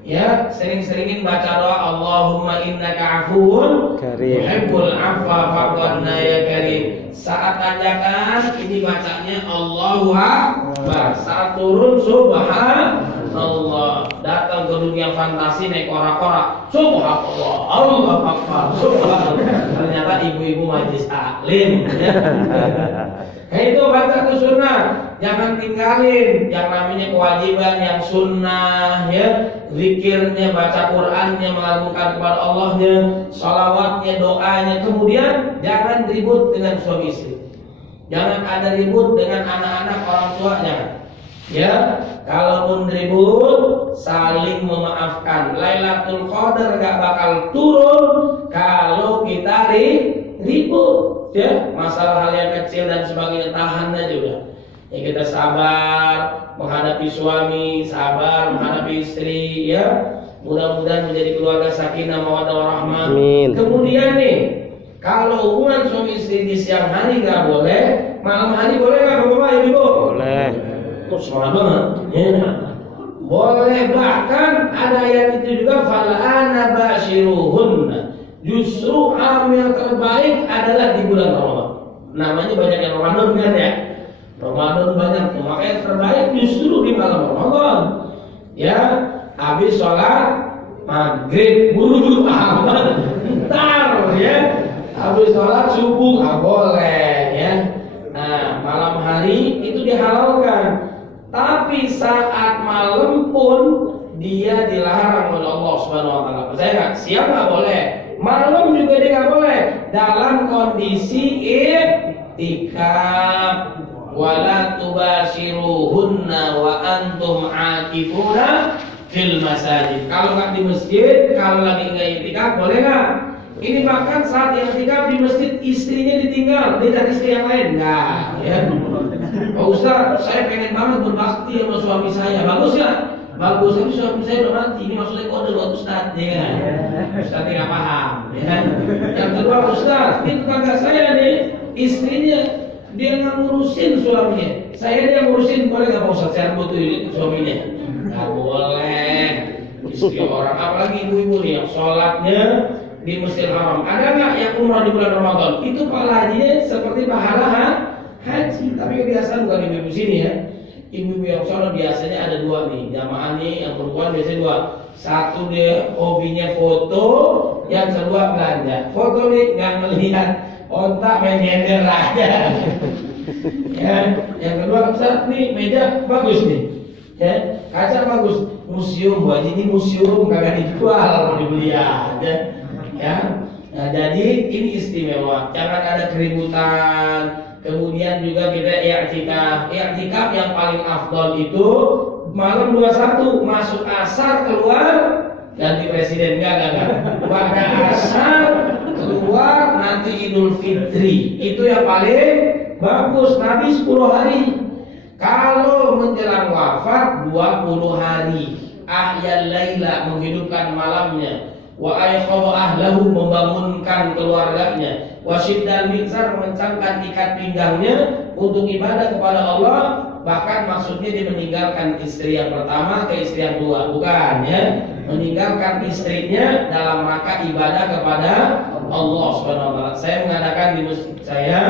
ya, sering-seringin baca doa Allahumma innaka afuwun tuhibbul afwa fa'fu anna ya karim. Saat tanjakan ini bacanya Allahu Akbar. Saat turun Subhanallah. Datang ke dunia fantasi naik kora-kora, Subhanallah, Allahu Akbar, Subhanallah. Ternyata ibu-ibu majlis taklim, ya. Itu baca ke sunnah. Jangan tinggalin yang namanya kewajiban yang sunnah, ya. Zikirnya, baca Qur'annya, mengagungkan kepada Allahnya, salawatnya, doanya. Kemudian jangan ribut dengan suami istri. Jangan ada ribut dengan anak-anak orang tua, jangan. Ya, kalaupun ribut, saling memaafkan. Lailatul Qadar gak bakal turun kalau kita ribut. Ya, masalah hal yang kecil dan sebagainya tahan aja udah. Ya, kita sabar menghadapi suami, sabar menghadapi istri, ya. Mudah-mudahan menjadi keluarga sakinah mawaddah warahmah. Kemudian nih, kalau hubungan suami istri di siang hari nggak boleh, malam hari boleh nggak, Bapak Ibu? Boleh. Semangat banget. Ya. Boleh, bahkan ada ayat itu juga fal'ana basyiruhunna. Justru amal yang terbaik adalah di bulan Ramadan. Namanya banyak yang Ramadan kan ya. Ramadan banyak, makanya terbaik justru di malam Ramadan. Ya, habis sholat maghrib buru-buru amat, ntar ya. Habis sholat subuh nggak boleh ya. Nah, malam hari itu dihalalkan. Tapi saat malam pun dia dilarang oleh Allah Subhanahu wa taala. Percaya nggak? Siang nggak boleh, malam juga dia nggak boleh. Dalam kondisi i'tikaf, wala tubashiruhunna wa antum aakifuna fil masajid. Kalau nggak di masjid, kalau lagi nggak i'tikaf boleh nggak? Ini bahkan saat i'tikaf di masjid istrinya ditinggal, dia cari istri yang lain. Enggak, ya. Pak Ustaz, saya pengen banget berbakti sama suami saya. Bagus nggak? Bagus, tapi suami saya udah mati. Ini maksudnya kode buat Ustaz, ya kan? Ustaz nggak paham, ya kan? Yang kedua, Ustaz, ini tetangga saya nih, istrinya dia nggak ngurusin suaminya. Saya dia ngurusin, boleh nggak Pak Ustaz? Saya butuh suaminya. Nggak boleh. Istri orang, apalagi ibu-ibu nih yang sholatnya di Masjidil Haram. Ada nggak yang umrah di bulan Ramadan? Itu pahalanya seperti pahala haji. Tapi kebiasaan bukan ibu-ibu sini ya. Ibu-ibu yang sholat biasanya ada dua nih. Jamaah nih yang perempuan biasanya dua. Satu dia hobinya foto, yang kedua belanja. Foto nih nggak melihat otak main nyender aja. Ya, yang kedua Ustaz nih meja bagus nih. Ya, kaca bagus. Museum, Bu Haji, ini museum kagak dijual, dibeli aja. Ya. Nah, jadi ini istimewa. Jangan ada keributan. Kemudian juga kita i'tikaf. I'tikaf yang paling afdal itu malam 21 masuk asar keluar ganti presiden enggak. Pada asar keluar nanti Idul Fitri. Itu yang paling bagus. Nabi 10 hari. Kalau menjelang wafat 20 hari. Ahyal laila menghidupkan malamnya. Wa ayqadha ahlahu membangunkan keluarganya. Wa syiddal mizar mengencangkan ikat pinggangnya untuk ibadah kepada Allah. Bahkan maksudnya dia meninggalkan istri yang pertama ke istri yang kedua, bukan ya? Meninggalkan istrinya dalam rangka ibadah kepada Allah Subhanahu wa taala. Saya mengadakan di masjid saya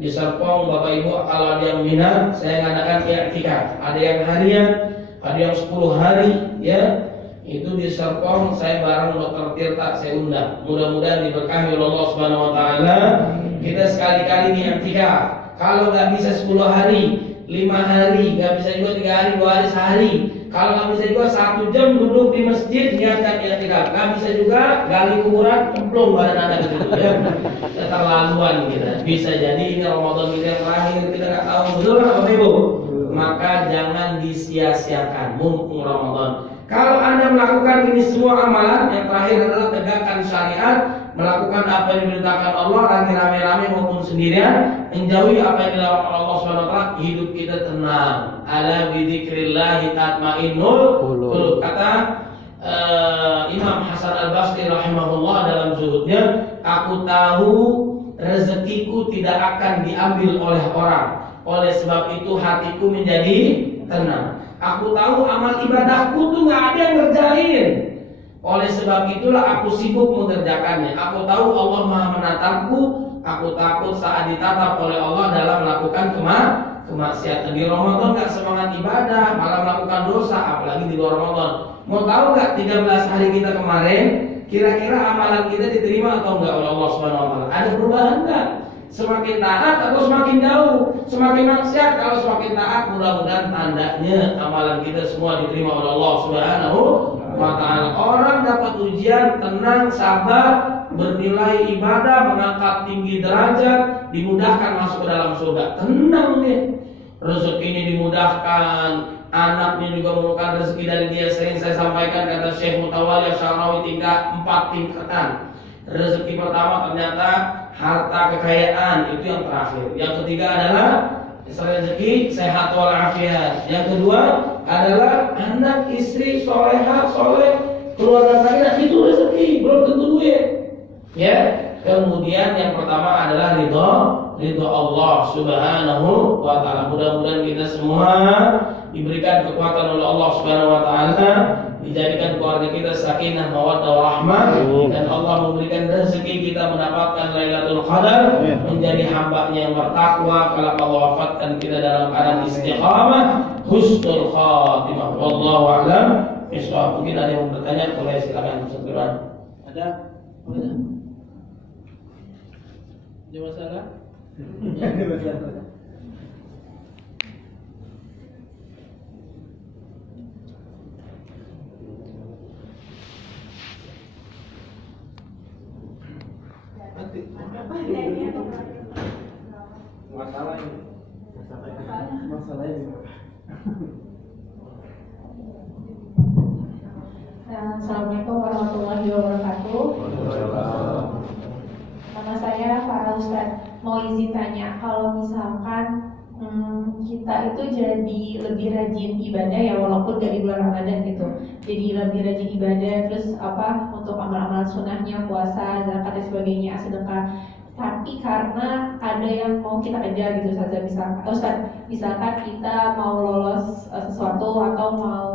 di Serpong, Bapak Ibu kalau ada yang minat, saya mengadakan i'tikaf. Ada yang harian, ada yang 10 hari ya. Itu di Serpong saya bareng Dr. Tirta saya undang. Mudah-mudahan diberkahi oleh Allah Subhanahu wa taala. Kita sekali-kali i'tikaf. Kalau nggak bisa 10 hari, 5 hari, nggak bisa juga 3 hari, 2 hari, sehari. Kalau nggak bisa juga 1 jam duduk di masjid niatkan i'tikaf. Nggak bisa juga gali kuburan, cemplung badan Anda gitu ya. Keterlaluan kita. Bisa jadi ini Ramadan kita yang terakhir, kita nggak tahu betul nggak Bapak Ibu. Maka jangan disia-siakan mumpung Ramadan. Kalau Anda melakukan ini semua amalan, yang terakhir adalah tegakkan syariat, melakukan apa yang diperintahkan Allah, rame-rame maupun sendirian, menjauhi apa yang dilarang Allah SWT, hidup kita tenang. Ala bidzikrillah tatmainnul qulub. Kata Imam Hasan Al-Basri rahimahullah dalam zuhudnya, aku tahu rezekiku tidak akan diambil oleh orang. Oleh sebab itu hatiku menjadi tenang. Aku tahu amal ibadahku tuh nggak ada yang ngerjain. Oleh sebab itulah aku sibuk mengerjakannya. Aku tahu Allah Maha menatapku. Aku takut saat ditatap oleh Allah dalam melakukan kemaksiatan. Di Ramadan nggak semangat ibadah, malah melakukan dosa, apalagi di luar Ramadan. Mau tahu nggak 13 hari kita kemarin, kira-kira amalan kita diterima atau enggak oleh Allah Subhanahu wa taala? Ada perubahan nggak? Semakin taat atau semakin jauh? Semakin maksiat kalau semakin taat, mudah-mudahan tandanya amalan kita semua diterima oleh Allah Subhanahu wa taala. Orang dapat ujian tenang, sabar, bernilai ibadah, mengangkat tinggi derajat, dimudahkan masuk ke dalam surga. Tenang nih. Rezekinya dimudahkan, anaknya juga merupakan rezeki dari dia. Sering saya sampaikan kata Syekh Mutawalli Syarawi 4 tingkatan. Rezeki pertama ternyata harta kekayaan, itu yang terakhir. Yang ketiga adalah rezeki sehat walafiat. Yang kedua adalah anak istri solehah soleh, keluarga sakinah, itu rezeki, belum tentu duit. Ya. Kemudian yang pertama adalah ridho Allah Subhanahu wa taala. Mudah-mudahan kita semua diberikan kekuatan oleh Allah Subhanahu wa taala, dijadikan keluarga kita sakinah, mawaddah, warahmah, dan Allah memberikan rezeki kita mendapatkan Lailatul Qadar, menjadi hamba-Nya yang bertakwa. Kalau Allah wafatkan kita dalam keadaan istiqamah, husnul khatimah. Wallahu a'lam bishawab. Mungkin ada yang bertanya, boleh silakan segera. Ada? Ada masalah? Ada masalah. Assalamualaikum warahmatullahi wabarakatuh. saya para Ustadz mau izin tanya, kalau misalkan kita itu jadi lebih rajin ibadah ya, walaupun gak di bulan Ramadan gitu, jadi lebih rajin ibadah, terus untuk amal-amal sunnahnya, puasa, zakat dan sebagainya, sedekah, tapi karena ada yang mau kita kejar gitu saja, misalkan kita mau lolos sesuatu atau mau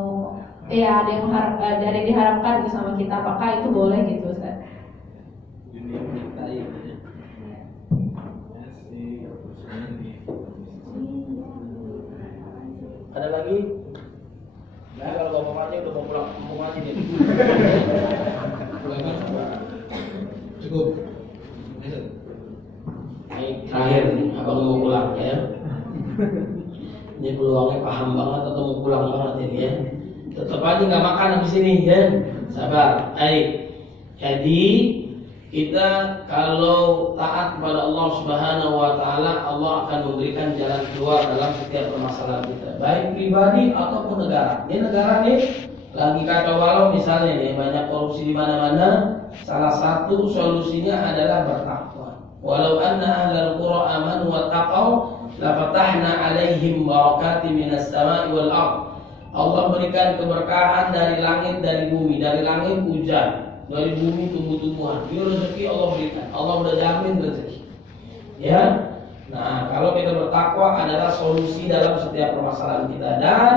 ada yang diharapkan gitu sama kita, apakah itu boleh gitu Ustaz? Ada lagi? Nah, kalau bapaknya udah mau pulang kampung aja nih. Cukup. Ini terakhir nih, abang mau pulang ya. Ini peluangnya paham banget atau mau pulang banget ini ya. Tetap aja nggak makan habis ini ya. Sabar. Baik. Jadi kita kalau taat kepada Allah Subhanahu wa taala, Allah akan memberikan jalan keluar dalam setiap permasalahan kita, baik pribadi ataupun negara. Ini negara nih lagi kacau balau misalnya nih, banyak korupsi di mana-mana. Salah satu solusinya adalah bertakwa. Walau anna ahlal qura amanu wattaqau la fatahna 'alaihim barakatin minas sama'i wal ardh. Allah berikan keberkahan dari langit, dari bumi. Dari langit hujan, dari bumi tumbuh-tumbuhan. Itu rezeki Allah berikan. Allah udah jamin rezeki. Ya. Nah, kalau kita bertakwa adalah solusi dalam setiap permasalahan kita, dan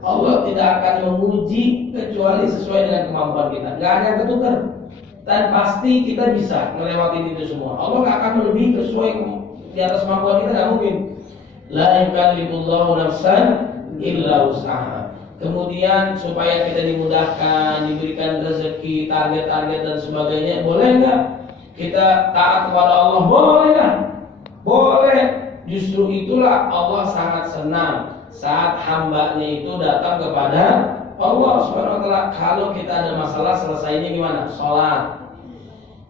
Allah tidak akan menguji kecuali sesuai dengan kemampuan kita. Gak ada yang ketukar. Dan pasti kita bisa melewati itu semua. Allah gak akan melebihi sesuai di atas kemampuan kita, gak mungkin. La yukallifullahu nafsan illa wus'aha. Kemudian supaya kita dimudahkan, diberikan rezeki, target-target dan sebagainya, boleh nggak kita taat kepada Allah? Boleh nggak? Boleh. Justru itulah Allah sangat senang saat hambanya itu datang kepada Allah Subhanahu wa taala. Kalau kita ada masalah, selesainya gimana? Sholat.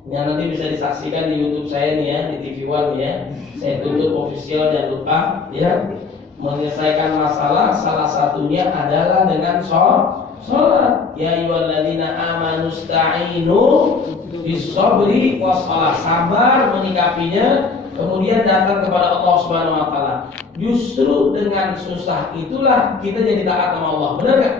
Yang nanti bisa disaksikan di YouTube saya nih ya, di TV One ya. Saya tutup official, jangan lupa ya. Menyelesaikan masalah salah satunya adalah dengan sholat. Ya ayyuhalladzina amanu sta'inu bis-sabri was-shalah. Sabar menyikapinya, kemudian datang kepada Allah Subhanahu wa taala. Justru dengan susah itulah kita jadi taat sama Allah. Benar enggak?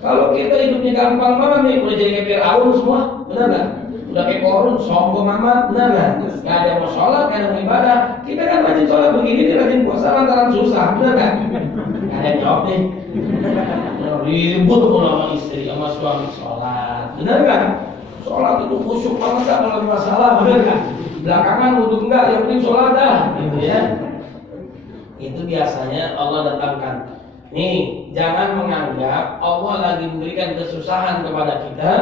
Kalau kita hidupnya gampang banget nih, udah jadi kayak Firaun semua, benar enggak? Udah kayak korun, sombong amat, benar nggak? Nggak ada yang mau sholat, nggak ada yang mau ibadah. Kita kan rajin sholat begini, dia rajin puasa lantaran susah, benar nggak? Nggak ada yang jawab nih. Ribut pun sama istri, sama suami sholat, benar nggak? Sholat itu khusyuk banget kan kalau ada masalah, benar nggak? Belakangan wudhu enggak, yang penting sholat dah, gitu ya. Itu biasanya Allah datangkan. Nih, jangan menganggap Allah lagi memberikan kesusahan kepada kita,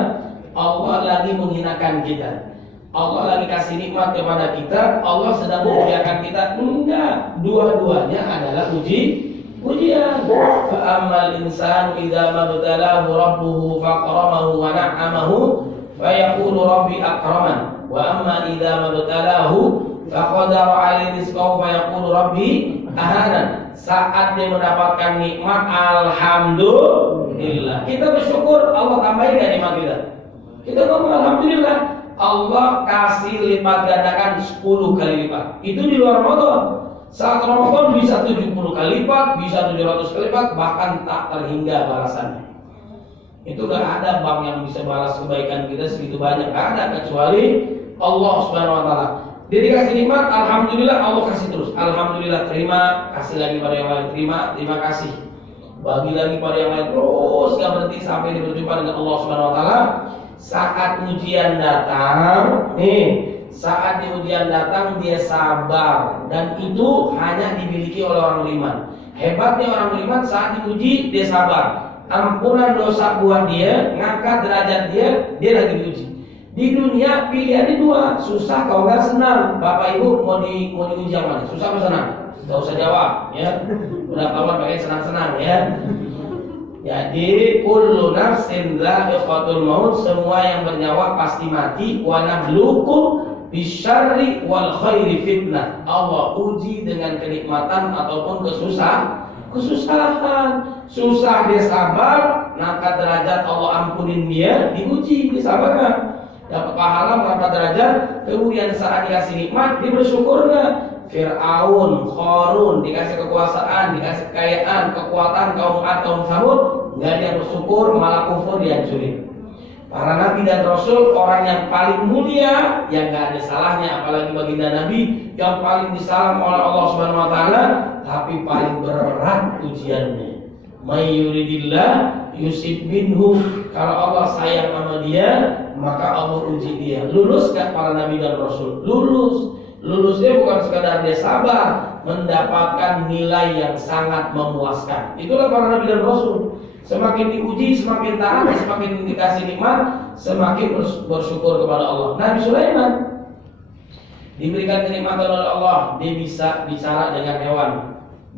Allah lagi menghinakan kita. Allah lagi kasih nikmat kepada kita, Allah sedang memuliakan kita. Enggak, dua-duanya adalah ujian. Fa ammal insanu idza mabtalahu rabbuhu faqramahu wa na'amahu fa yaqulu rabbi akraman. Wa amma idza mabtalahu faqadara 'alaihi rizqahu fa yaqulu rabbi ahanan. Saat dia mendapatkan nikmat, alhamdulillah, kita bersyukur, Allah tambahin gak nikmat kita? Kita ngomong alhamdulillah, Allah kasih lipat gandakan 10 kali lipat. Itu di luar Ramadan. Saat Ramadan bisa 70 kali lipat, bisa 700 kali lipat, bahkan tak terhingga balasannya. Itu gak ada bank yang bisa balas kebaikan kita segitu banyak, gak ada kecuali Allah Subhanahu wa taala. Dia dikasih nikmat, alhamdulillah, Allah kasih terus. Alhamdulillah, terima, kasih lagi pada yang lain, terima kasih. Bagi lagi pada yang lain, terus gak berhenti sampai dia berjumpa dengan Allah Subhanahu wa taala. Saat ujian datang, saat ujian datang dia sabar, dan itu hanya dimiliki oleh orang beriman. Hebatnya orang beriman, saat diuji dia sabar. Ampunan dosa buat dia, ngangkat derajat dia lagi diuji. Di dunia pilihannya dua, susah kalau nggak senang. Bapak Ibu mau diuji yang mana? Susah apa senang? Gak usah jawab, ya. Udah kawan pakai senang-senang, ya. Jadi kullu nafsin dha'iqatul maut, semua yang bernyawa pasti mati. Wa nabluukum bisyarri wal khairi fitnah. Allah uji dengan kenikmatan ataupun kesusahan. Susah dia sabar, ngangkat derajat Allah ampunin dia, diuji, disabarkan. Dapat pahala, ngangkat derajat, Kemudian saat dikasih nikmat, dia bersyukur nggak? Fir'aun, Qarun dikasih kekuasaan, dikasih kekayaan, kekuatan, kaum Ad, kaum Samud, nggak dia bersyukur, malah kufur, dihancurin. Para nabi dan rasul, orang yang paling mulia, yang nggak ada salahnya, apalagi baginda Nabi, yang paling disalam oleh Allah Subhanahu Wa Taala, tapi paling berat ujiannya. May yuridillah yusib minhu. Kalau Allah sayang sama dia, maka Allah uji dia. Lulus nggak para nabi dan rasul? Lulus. Lulusnya bukan sekadar dia sabar, mendapatkan nilai yang sangat memuaskan. Itulah para nabi dan rasul. Semakin diuji, semakin taat, semakin dikasih nikmat, semakin bersyukur kepada Allah. Nabi Sulaiman diberikan kenikmatan oleh Allah, dia bisa bicara dengan hewan,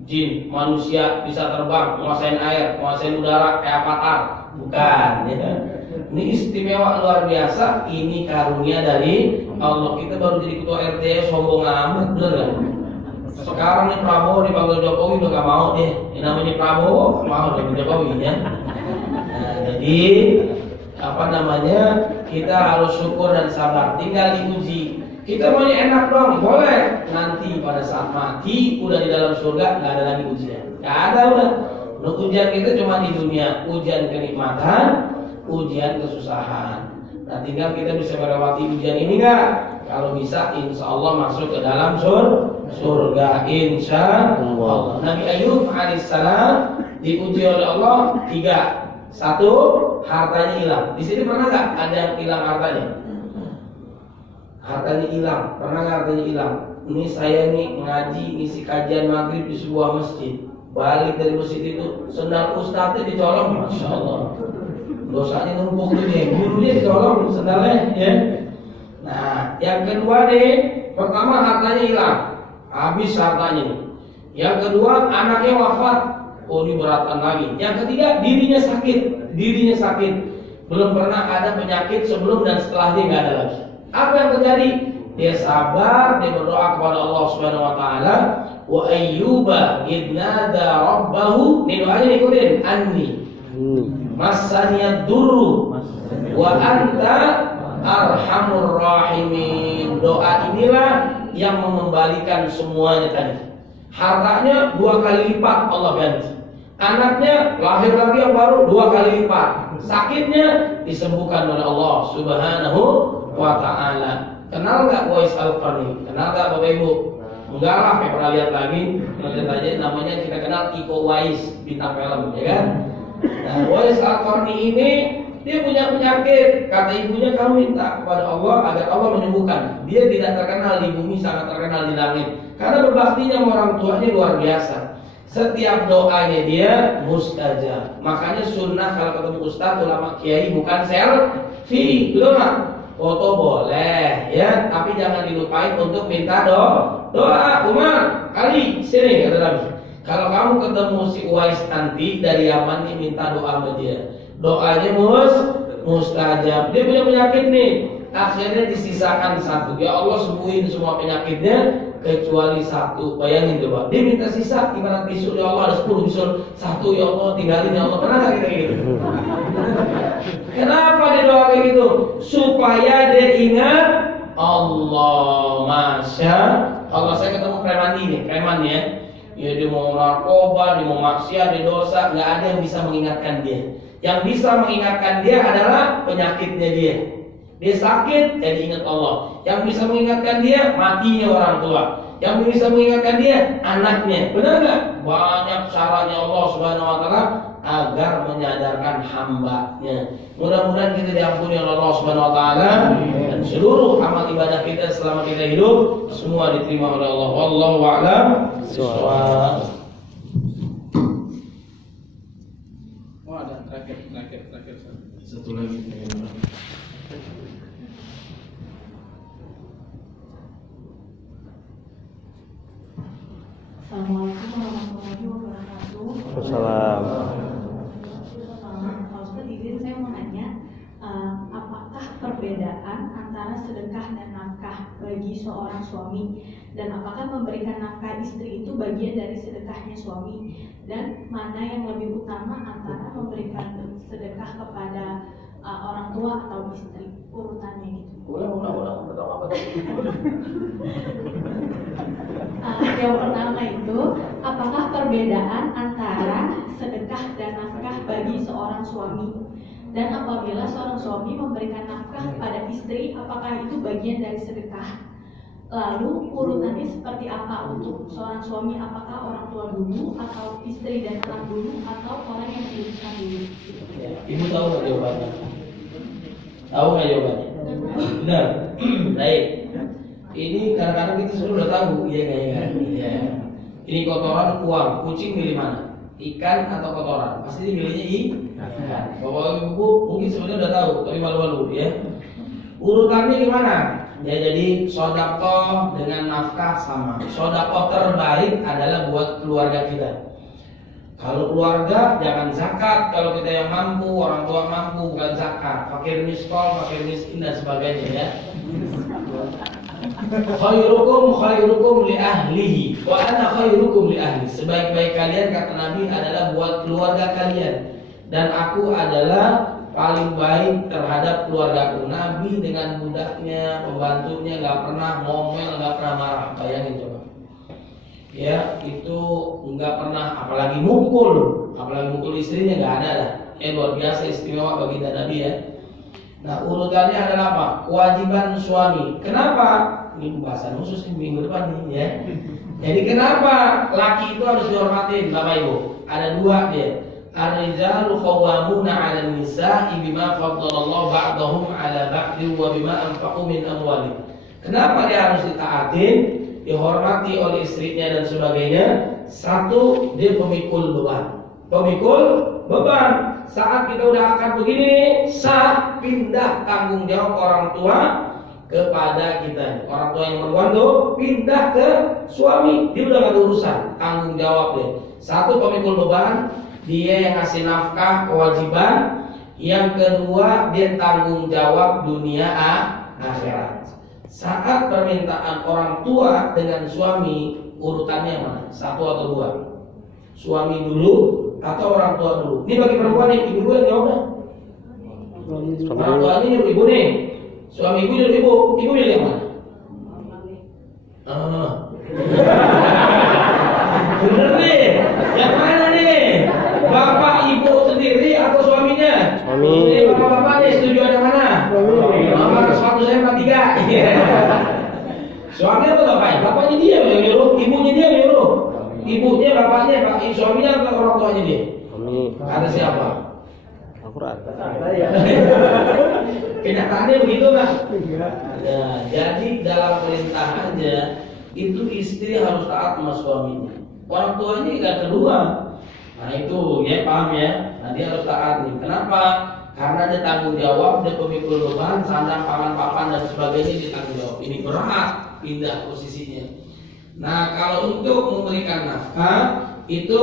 jin, manusia, bisa terbang, menguasain air, menguasain udara, kayak avatar. Bukan, ya. Ini istimewa luar biasa. Ini karunia dari Allah. Kita baru jadi ketua RT, sombong amat, bener gak? Sekarang nih Prabowo dipanggil Jokowi udah gak mau deh. Ini namanya Prabowo, mau dengan Jokowi ya. Nah, jadi kita harus syukur dan sabar. Tinggal diuji. Kita maunya enak dong, boleh. Nanti pada saat mati udah di dalam surga, nggak ada lagi ujian. Nggak ada udah. Ujian kita cuma di dunia, ujian kenikmatan, ujian kesusahan. Nah, tinggal kita bisa melewati ujian ini nggak? Kalau bisa, insya Allah masuk ke dalam surga. Insya Allah. Nabi Ayub alaihissalam diuji oleh Allah 3. 1, hartanya hilang. Di sini pernah nggak ada yang hilang hartanya? Hartanya hilang. Pernah nggak hartanya hilang? Ini saya nih ngaji ngisi kajian maghrib di sebuah masjid. Balik dari masjid itu sendal ustadznya dicolong, masya Allah. Dosanya numpuk tuh dia, gurunya dicolong sendalnya, ya. Nah, yang kedua deh, pertama hartanya hilang, habis hartanya. Yang kedua anaknya wafat, oh ini beratan lagi. Yang ketiga dirinya sakit, belum pernah ada penyakit sebelum dan setelah dia nggak ada lagi. Apa yang terjadi? Dia sabar, dia berdoa kepada Allah Subhanahu Wa Taala. Wa ayyuba idnada rabbahu, ini doanya ikutin, anni masaniyad durru wa anta arhamur rahimin. Doa inilah yang mengembalikan semuanya tadi. Hartanya 2 kali lipat Allah ganti. Anaknya lahir lagi yang baru 2 kali lipat. Sakitnya disembuhkan oleh Allah Subhanahu Wa Taala. Kenal nggak Uwais Al-Qarni? Kenal nggak Bapak Ibu? Enggak lah, kayak pernah lihat lagi. Lihat aja namanya kita kenal Iko Uwais, bintang film, ya kan? Nah, Uwais Al-Qarni ini dia punya penyakit. Kata ibunya, kamu minta kepada Allah agar Allah menyembuhkan. Dia tidak terkenal di bumi, sangat terkenal di langit. Karena berbaktinya sama orang tuanya luar biasa. Setiap doanya dia mustajab. Makanya sunnah kalau ketemu ustaz, ulama kiai bukan selfie, belum. Foto boleh, ya, tapi jangan dilupain untuk minta doa. Umar, Ali, sini kata Nabi. Kalau kamu ketemu si Uwais nanti dari Yaman nih, minta doa sama dia. Doanya mustajab. Dia punya penyakit nih. Akhirnya disisakan 1. Ya Allah sembuhin semua penyakitnya kecuali 1. Bayangin coba. Dia minta sisa gimana bisul, ya Allah ada 10 bisul. 1 ya Allah tinggalin ya Allah. Pernah nggak kita gitu? Kenapa dia doa kayak gitu? Supaya dia ingat Allah. Masya Allah. Saya ketemu preman ini, preman ya. Ya dia mau narkoba, dia mau maksiat, dia dosa, nggak ada yang bisa mengingatkan dia. Yang bisa mengingatkan dia adalah penyakitnya dia. Dia sakit, jadi ingat Allah. Yang bisa mengingatkan dia, matinya orang tua. Yang bisa mengingatkan dia, anaknya. Benar nggak? Banyak caranya Allah Subhanahu Wa Taala agar menyadarkan hambanya. Mudah-mudahan kita diampuni oleh Allah Subhanahu Wa Taala dan seluruh amal ibadah kita selama kita hidup semua diterima oleh Allah. Wallahu a'lam bishawab. Oh ada terakhir satu lagi. Assalamualaikum warahmatullahi wabarakatuh. Wassalam. Pak Ustaz, izin saya mau nanya, apakah perbedaan antara sedekah dan nafkah bagi seorang suami, dan apakah memberikan nafkah istri itu bagian dari sedekahnya suami, dan mana yang lebih utama antara memberikan sedekah kepada orang tua atau istri, urutannya gitu. Ulang. Yang pertama itu, apakah perbedaan antara sedekah dan nafkah bagi seorang suami? Dan apabila seorang suami memberikan nafkah pada istri, apakah itu bagian dari sedekah? Lalu urutannya seperti apa untuk seorang suami? Apakah orang tua dulu, atau istri dan anak dulu, atau orang yang menikah dulu? Ya, Ibu tahu nggak jawabannya? Tahu nggak jawabannya? Benar. Baik. Ini kadang-kadang kita sudah tahu, iya nggak ya? Ya. Ini kotoran uang, kucing milih mana? Ikan atau kotoran? Pasti milihnya ikan. Bapak ibu mungkin sebenarnya udah tahu, tapi malu-malu ya. Urutannya gimana? Ya jadi sedekah dengan nafkah sama. Sedekah terbaik adalah buat keluarga kita. Kalau keluarga jangan zakat, kalau kita yang mampu, orang tua mampu bukan zakat. Fakir miskin, fakir miskin dan sebagainya ya. Khairukum li ahlihi wa ana khairukum li ahli. Sebaik-baik kalian kata Nabi adalah buat keluarga kalian, dan aku adalah paling baik terhadap keluargaku. Nabi dengan budaknya, pembantunya nggak pernah ngomel, nggak pernah marah. Bayangin coba. Ya itu nggak pernah, apalagi mukul istrinya nggak ada lah. Luar biasa istimewa bagi Nabi ya. Nah urutannya adalah apa? Kewajiban suami. Kenapa? Ini pembahasan khusus minggu depan nih ya. Jadi kenapa laki itu harus dihormatin, Bapak Ibu? Ada dua dia. Ar-rijalu qawwamuna 'alan nisa'i bima faddalallahu ba'dahum 'ala ba'din wa bima anfaqu min amwalihim. Kenapa dia harus ditaatin, dihormati oleh istrinya dan sebagainya? Satu, dia pemikul beban. Pemikul beban. Saat kita udah akan begini, sah pindah tanggung jawab orang tua kepada kita. Orang tua yang berwandu pindah ke suami, dia udah gak ada urusan, tanggung jawab dia. Satu, pemikul beban, dia yang ngasih nafkah, kewajiban. Yang kedua, dia tanggung jawab dunia akhirat. Saat permintaan orang tua dengan suami, urutannya mana? Satu atau dua? Suami dulu atau orang tua dulu? Ini bagi perempuan nih, ibu gue jawab dah. Orang tuanya nyuruh ibu nih, suami ibu nyuruh ibu, ibu milih yang mana? Bener nih, yang mana nih? Bapak ibu sendiri atau suaminya? Suami. Ini bapak-bapak nih setuju yang mana? Nomor sepatu saya 43. Suami atau bapaknya? Bapaknya dia yang nyuruh, ibunya dia yang nyuruh. Ibunya, bapaknya, suaminya atau orang tuanya dia? Suami. Kata siapa? Akurat. Kenyataannya begitu nggak? Nah, jadi dalam perintahannya itu istri harus taat sama suaminya. Orang tuanya nggak kedua. Nah itu ya paham ya. Nah dia harus taat nih. Kenapa? Karena dia tanggung jawab, dia pemikul beban, sandang pangan papan dan sebagainya dia tanggung jawab. Ini berat pindah posisinya. Nah kalau untuk memberikan nafkah itu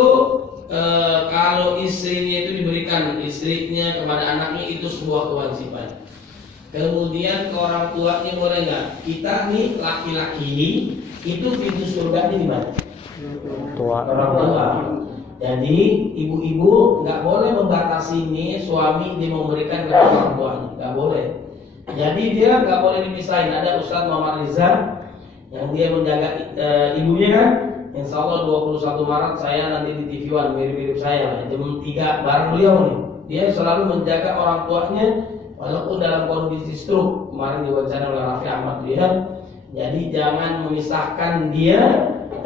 kalau istrinya itu diberikan istrinya kepada anaknya itu sebuah kewajiban. Kemudian ke orang tuanya boleh nggak? Kita nih laki-laki itu pintu surganya di mana? Orang tua. Jadi ibu-ibu nggak boleh membatasi ini suami dia memberikan ke orang tuanya, nggak boleh. Jadi dia nggak boleh dipisahin. Ada Ustaz Muhammad Riza yang dia menjaga ibunya kan. Insya Allah 21 Maret saya nanti di TV One mirip-mirip saya jam 3 bareng beliau nih. Dia selalu menjaga orang tuanya walaupun dalam kondisi stroke. Kemarin diwawancara oleh Raffi Ahmad dia. Jadi jangan memisahkan dia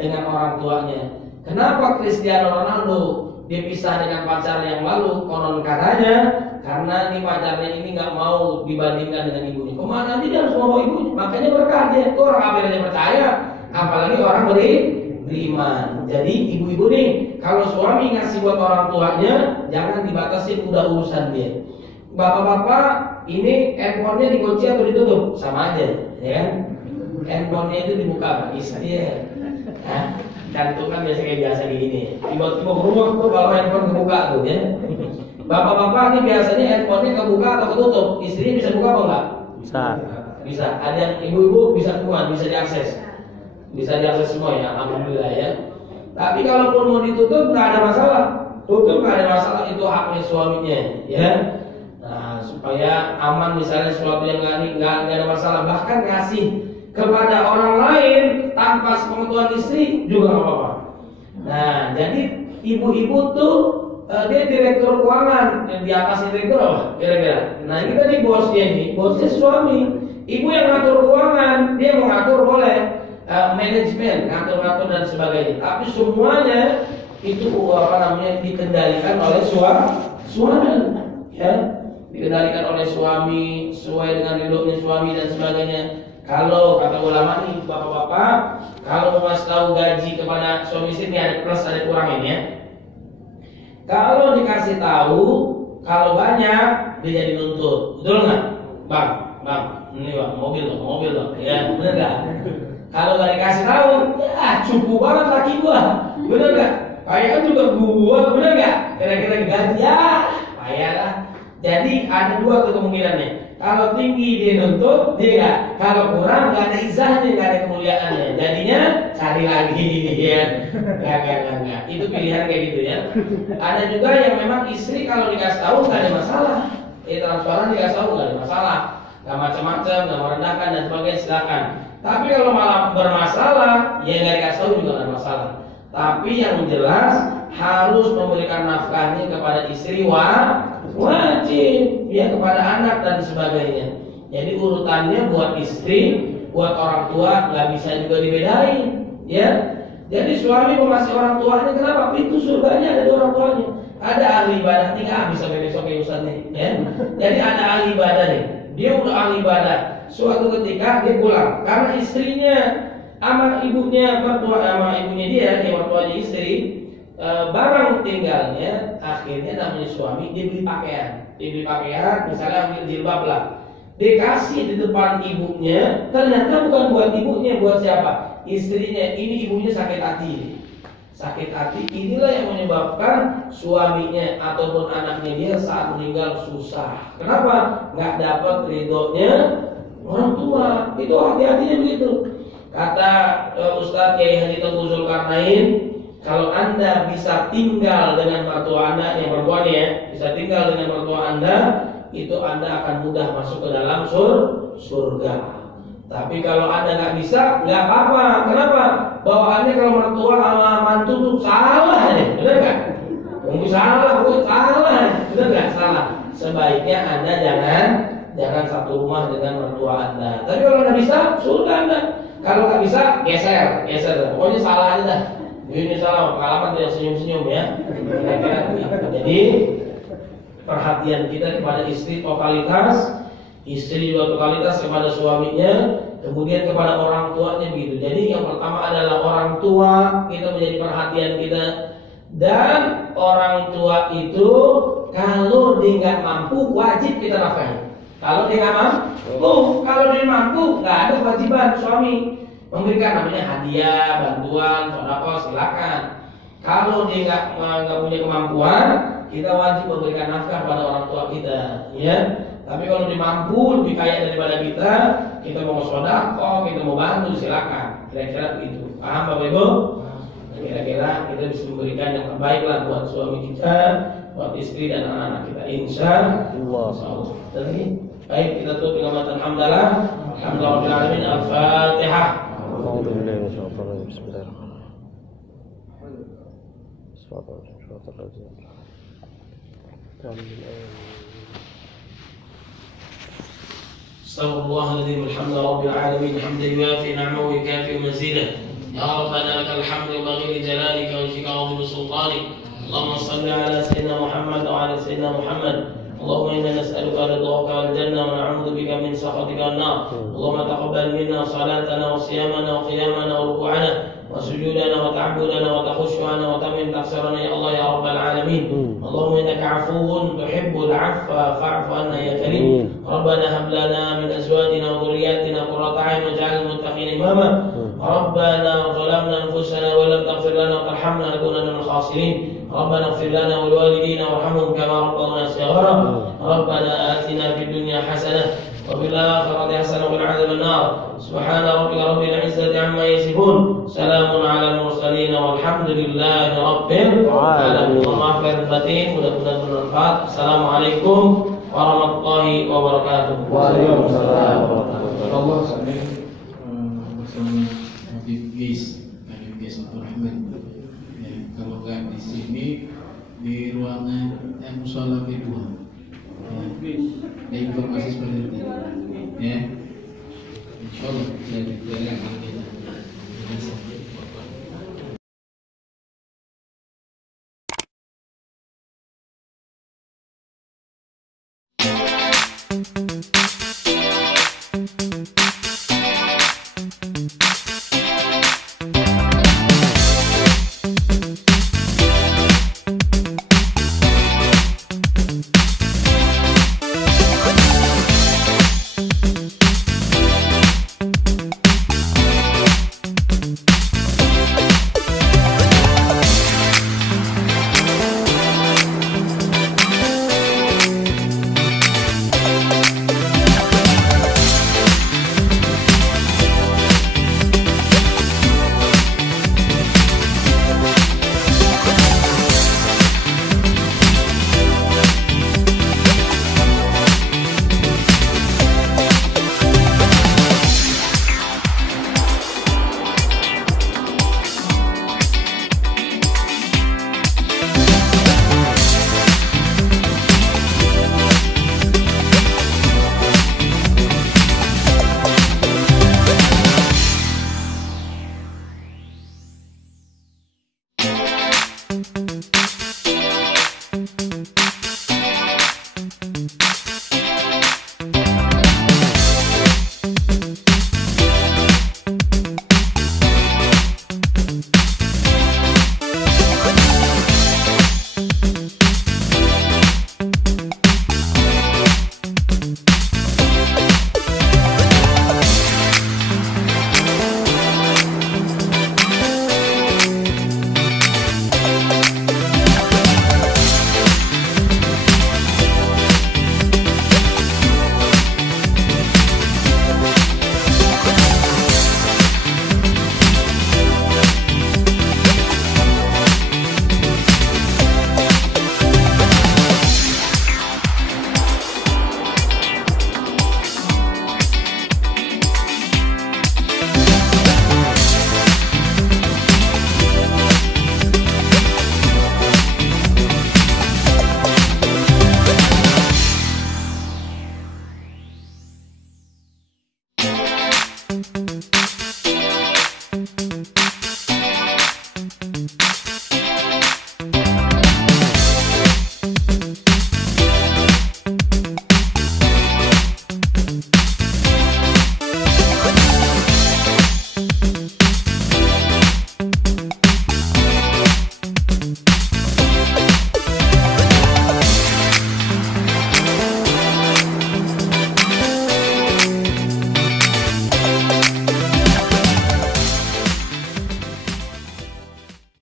dengan orang tuanya. Kenapa Cristiano Ronaldo dia pisah dengan pacar yang lalu? Konon katanya karena ini pacarnya ini nggak mau dibandingkan dengan ibunya. Kemana aja dia harus mau ibunya. Makanya berkah dia. Itu orang kafir aja percaya, apalagi orang beriman. Jadi ibu-ibu nih, kalau suami ngasih buat orang tuanya, jangan dibatasi, udah urusan dia. Bapak-bapak, ini handphonenya dikunci atau ditutup? Sama aja, ya kan? Handphonenya itu dibuka, istri ya. Cantum kan biasa kayak gini. Tiba-tiba berumah tuh kalau handphone kebuka tuh ya. Bapak-bapak ini biasanya handphonenya kebuka atau ketutup, istrinya bisa buka apa enggak? Bisa. Ada yang ibu-ibu bisa semua, bisa diakses. Bisa diakses semua ya, alhamdulillah ya. Tapi kalaupun mau ditutup nggak ada masalah. Tutup nggak ada masalah, itu haknya suaminya ya. Nah, supaya aman, misalnya sesuatu yang nggak ada masalah, bahkan ngasih kepada orang lain tanpa sepengetahuan istri juga nggak apa-apa. Nah, jadi ibu-ibu tuh dia direktur keuangan, yang di atas direktur apa? Kira-kira. Nah, ini tadi bosnya suami. Ibu yang ngatur keuangan, dia mau ngatur boleh, manajemen, ngatur-ngatur dan sebagainya. Tapi semuanya itu dikendalikan oleh suami, ya, dikendalikan oleh suami sesuai dengan ridhonya suami dan sebagainya. Kalau kata ulama nih, bapak-bapak, kalau mau kasih tahu gaji kepada suami istri ini ada plus ada kurangin ya. Kalau dikasih tahu, kalau banyak dia jadi nuntut, betul nggak, bang? Ini bang, mobil loh, ya bener nggak? Kalau nggak dikasih tahu, ya cukup banget laki gua, bener nggak? Kayaknya juga gua, bener nggak? Kira-kira gaji ya, payah lah. Jadi ada dua kemungkinannya. Kalau tinggi dia nuntut, dia nggak. Kalau kurang nggak ada izahnya, nggak ada kemuliaannya. Jadinya cari lagi, ya. Nggak. Itu pilihan kayak gitu ya. Ada juga yang memang istri kalau dikasih tahu nggak ada masalah. Transparan dikasih tahu nggak ada masalah. Nggak macam-macam, nggak merendahkan dan sebagainya, silakan. Tapi kalau malah bermasalah, ya nggak dikasih tahu juga nggak ada masalah. Tapi yang jelas harus memberikan nafkahnya kepada istri wajib, ya, kepada anak dan sebagainya. Jadi urutannya buat istri, buat orang tua nggak bisa juga dibedain, ya. Jadi suami mau ngasih orang tuanya, kenapa? Pintu surganya ada di orang tuanya. Ada ahli ibadah, tinggal habis sampai besok ya Ustaz nih, ya. Jadi ada ahli ibadah nih, dia udah ahli ibadah. Suatu ketika dia pulang karena istrinya sama ibunya dia, mertuanya istri, barang tinggalnya, akhirnya namanya suami dia beli pakaian, misalnya ambil jilbab lah, dikasih di depan ibunya, ternyata bukan buat ibunya, buat siapa? Istrinya. Ini ibunya sakit hati, inilah yang menyebabkan suaminya ataupun anaknya dia saat meninggal susah. Kenapa? Nggak dapat ridhonya orang tua. Itu hati-hatinya begitu. Kata Ustadz Kiai Haji Tengku Zulkarnain, kalau Anda bisa tinggal dengan mertua Anda, yang perempuan ya, bisa tinggal dengan mertua Anda, itu Anda akan mudah masuk ke dalam surga. Tapi kalau Anda nggak bisa, nggak apa-apa. Kenapa? Bawaannya kalau mertua sama mantu tuh salah deh, benar nggak? Mungkin salah, benar nggak? Salah. Sebaiknya Anda jangan satu rumah dengan mertua Anda. Tapi kalau Anda bisa, surga Anda. Kalau nggak bisa, geser. Pokoknya salah aja dah. Ini salah, pengalaman tidak senyum-senyum ya. Kira-kira jadi perhatian kita kepada istri totalitas, istri juga totalitas kepada suaminya, kemudian kepada orang tuanya begitu. Jadi yang pertama adalah orang tua, kita menjadi perhatian kita. Dan orang tua itu kalau dia nggak mampu wajib kita nafkahi. Kalau dia nggak mampu, nggak ada kewajiban suami memberikan namanya hadiah, bantuan, sedekah, silakan. Kalau dia nggak punya kemampuan, kita wajib memberikan nafkah pada orang tua kita, ya. Tapi kalau dia mampu, lebih kaya daripada kita mau sedekah, kita mau bantu, silakan. Kira-kira begitu. Paham Bapak Ibu? Kira-kira kita bisa memberikan yang terbaik lah buat suami kita, buat istri dan anak-anak kita. Insya Allah. Jadi baik, kita tutup dengan bacaan hamdalah. Alhamdulillahirabbil alamin. Al-Fatihah. Astaghfirullahaladzim. Alhamdulillahirabbil alamin. Hamdan yuwafi ni'amahu wa yukafi mazidah. Ya Rabbana lakal hamdu yanbaghi li jalalika wa wajhika 'azimi sultanik. Allahumma shalli ala sayyidina Muhammad wa ala sayyidina Muhammad. اللهم إنا نسألك رضاك والجنة ونعوذ بك من سخطك والنار. اللهم تقبل منا صلاتنا وصيامنا وقيامنا وركوعنا وسجودنا وتعبدنا وتخشعنا وتمن تقصيرنا يا الله يا رب العالمين. اللهم إنك عفو تحب العفو فاعف عنا يا كريم. ربنا هب لنا من أزواجنا وذرياتنا قرة أعين واجعلنا للمتقين إماما. ربنا ظلمنا أنفسنا ولم تغفر لنا وترحمنا لنكونن من الخاسرين. ربنا اغفر لنا ولوالدينا وارحمهم كما ربونا صغارا. ربنا آتنا في الدنيا حسنة وفي الآخرة حسنة وقنا عذاب النار. سبحان ربك رب العزة عما يصفون. سلام على المرسلين والحمد لله رب العالمين. Maaf lahir batin, mudah-mudahan bermanfaat. Assalamualaikum warahmatullahi wabarakatuh. Waalaikumsalam warahmatullahi Allah kami bersama Habib Gis Abdurrahman. Ya, kalau nggak di sini di ruangan musola B2. Ya, informasi seperti itu. Ya, insyaallah saya dipercayakan kita. Thank you.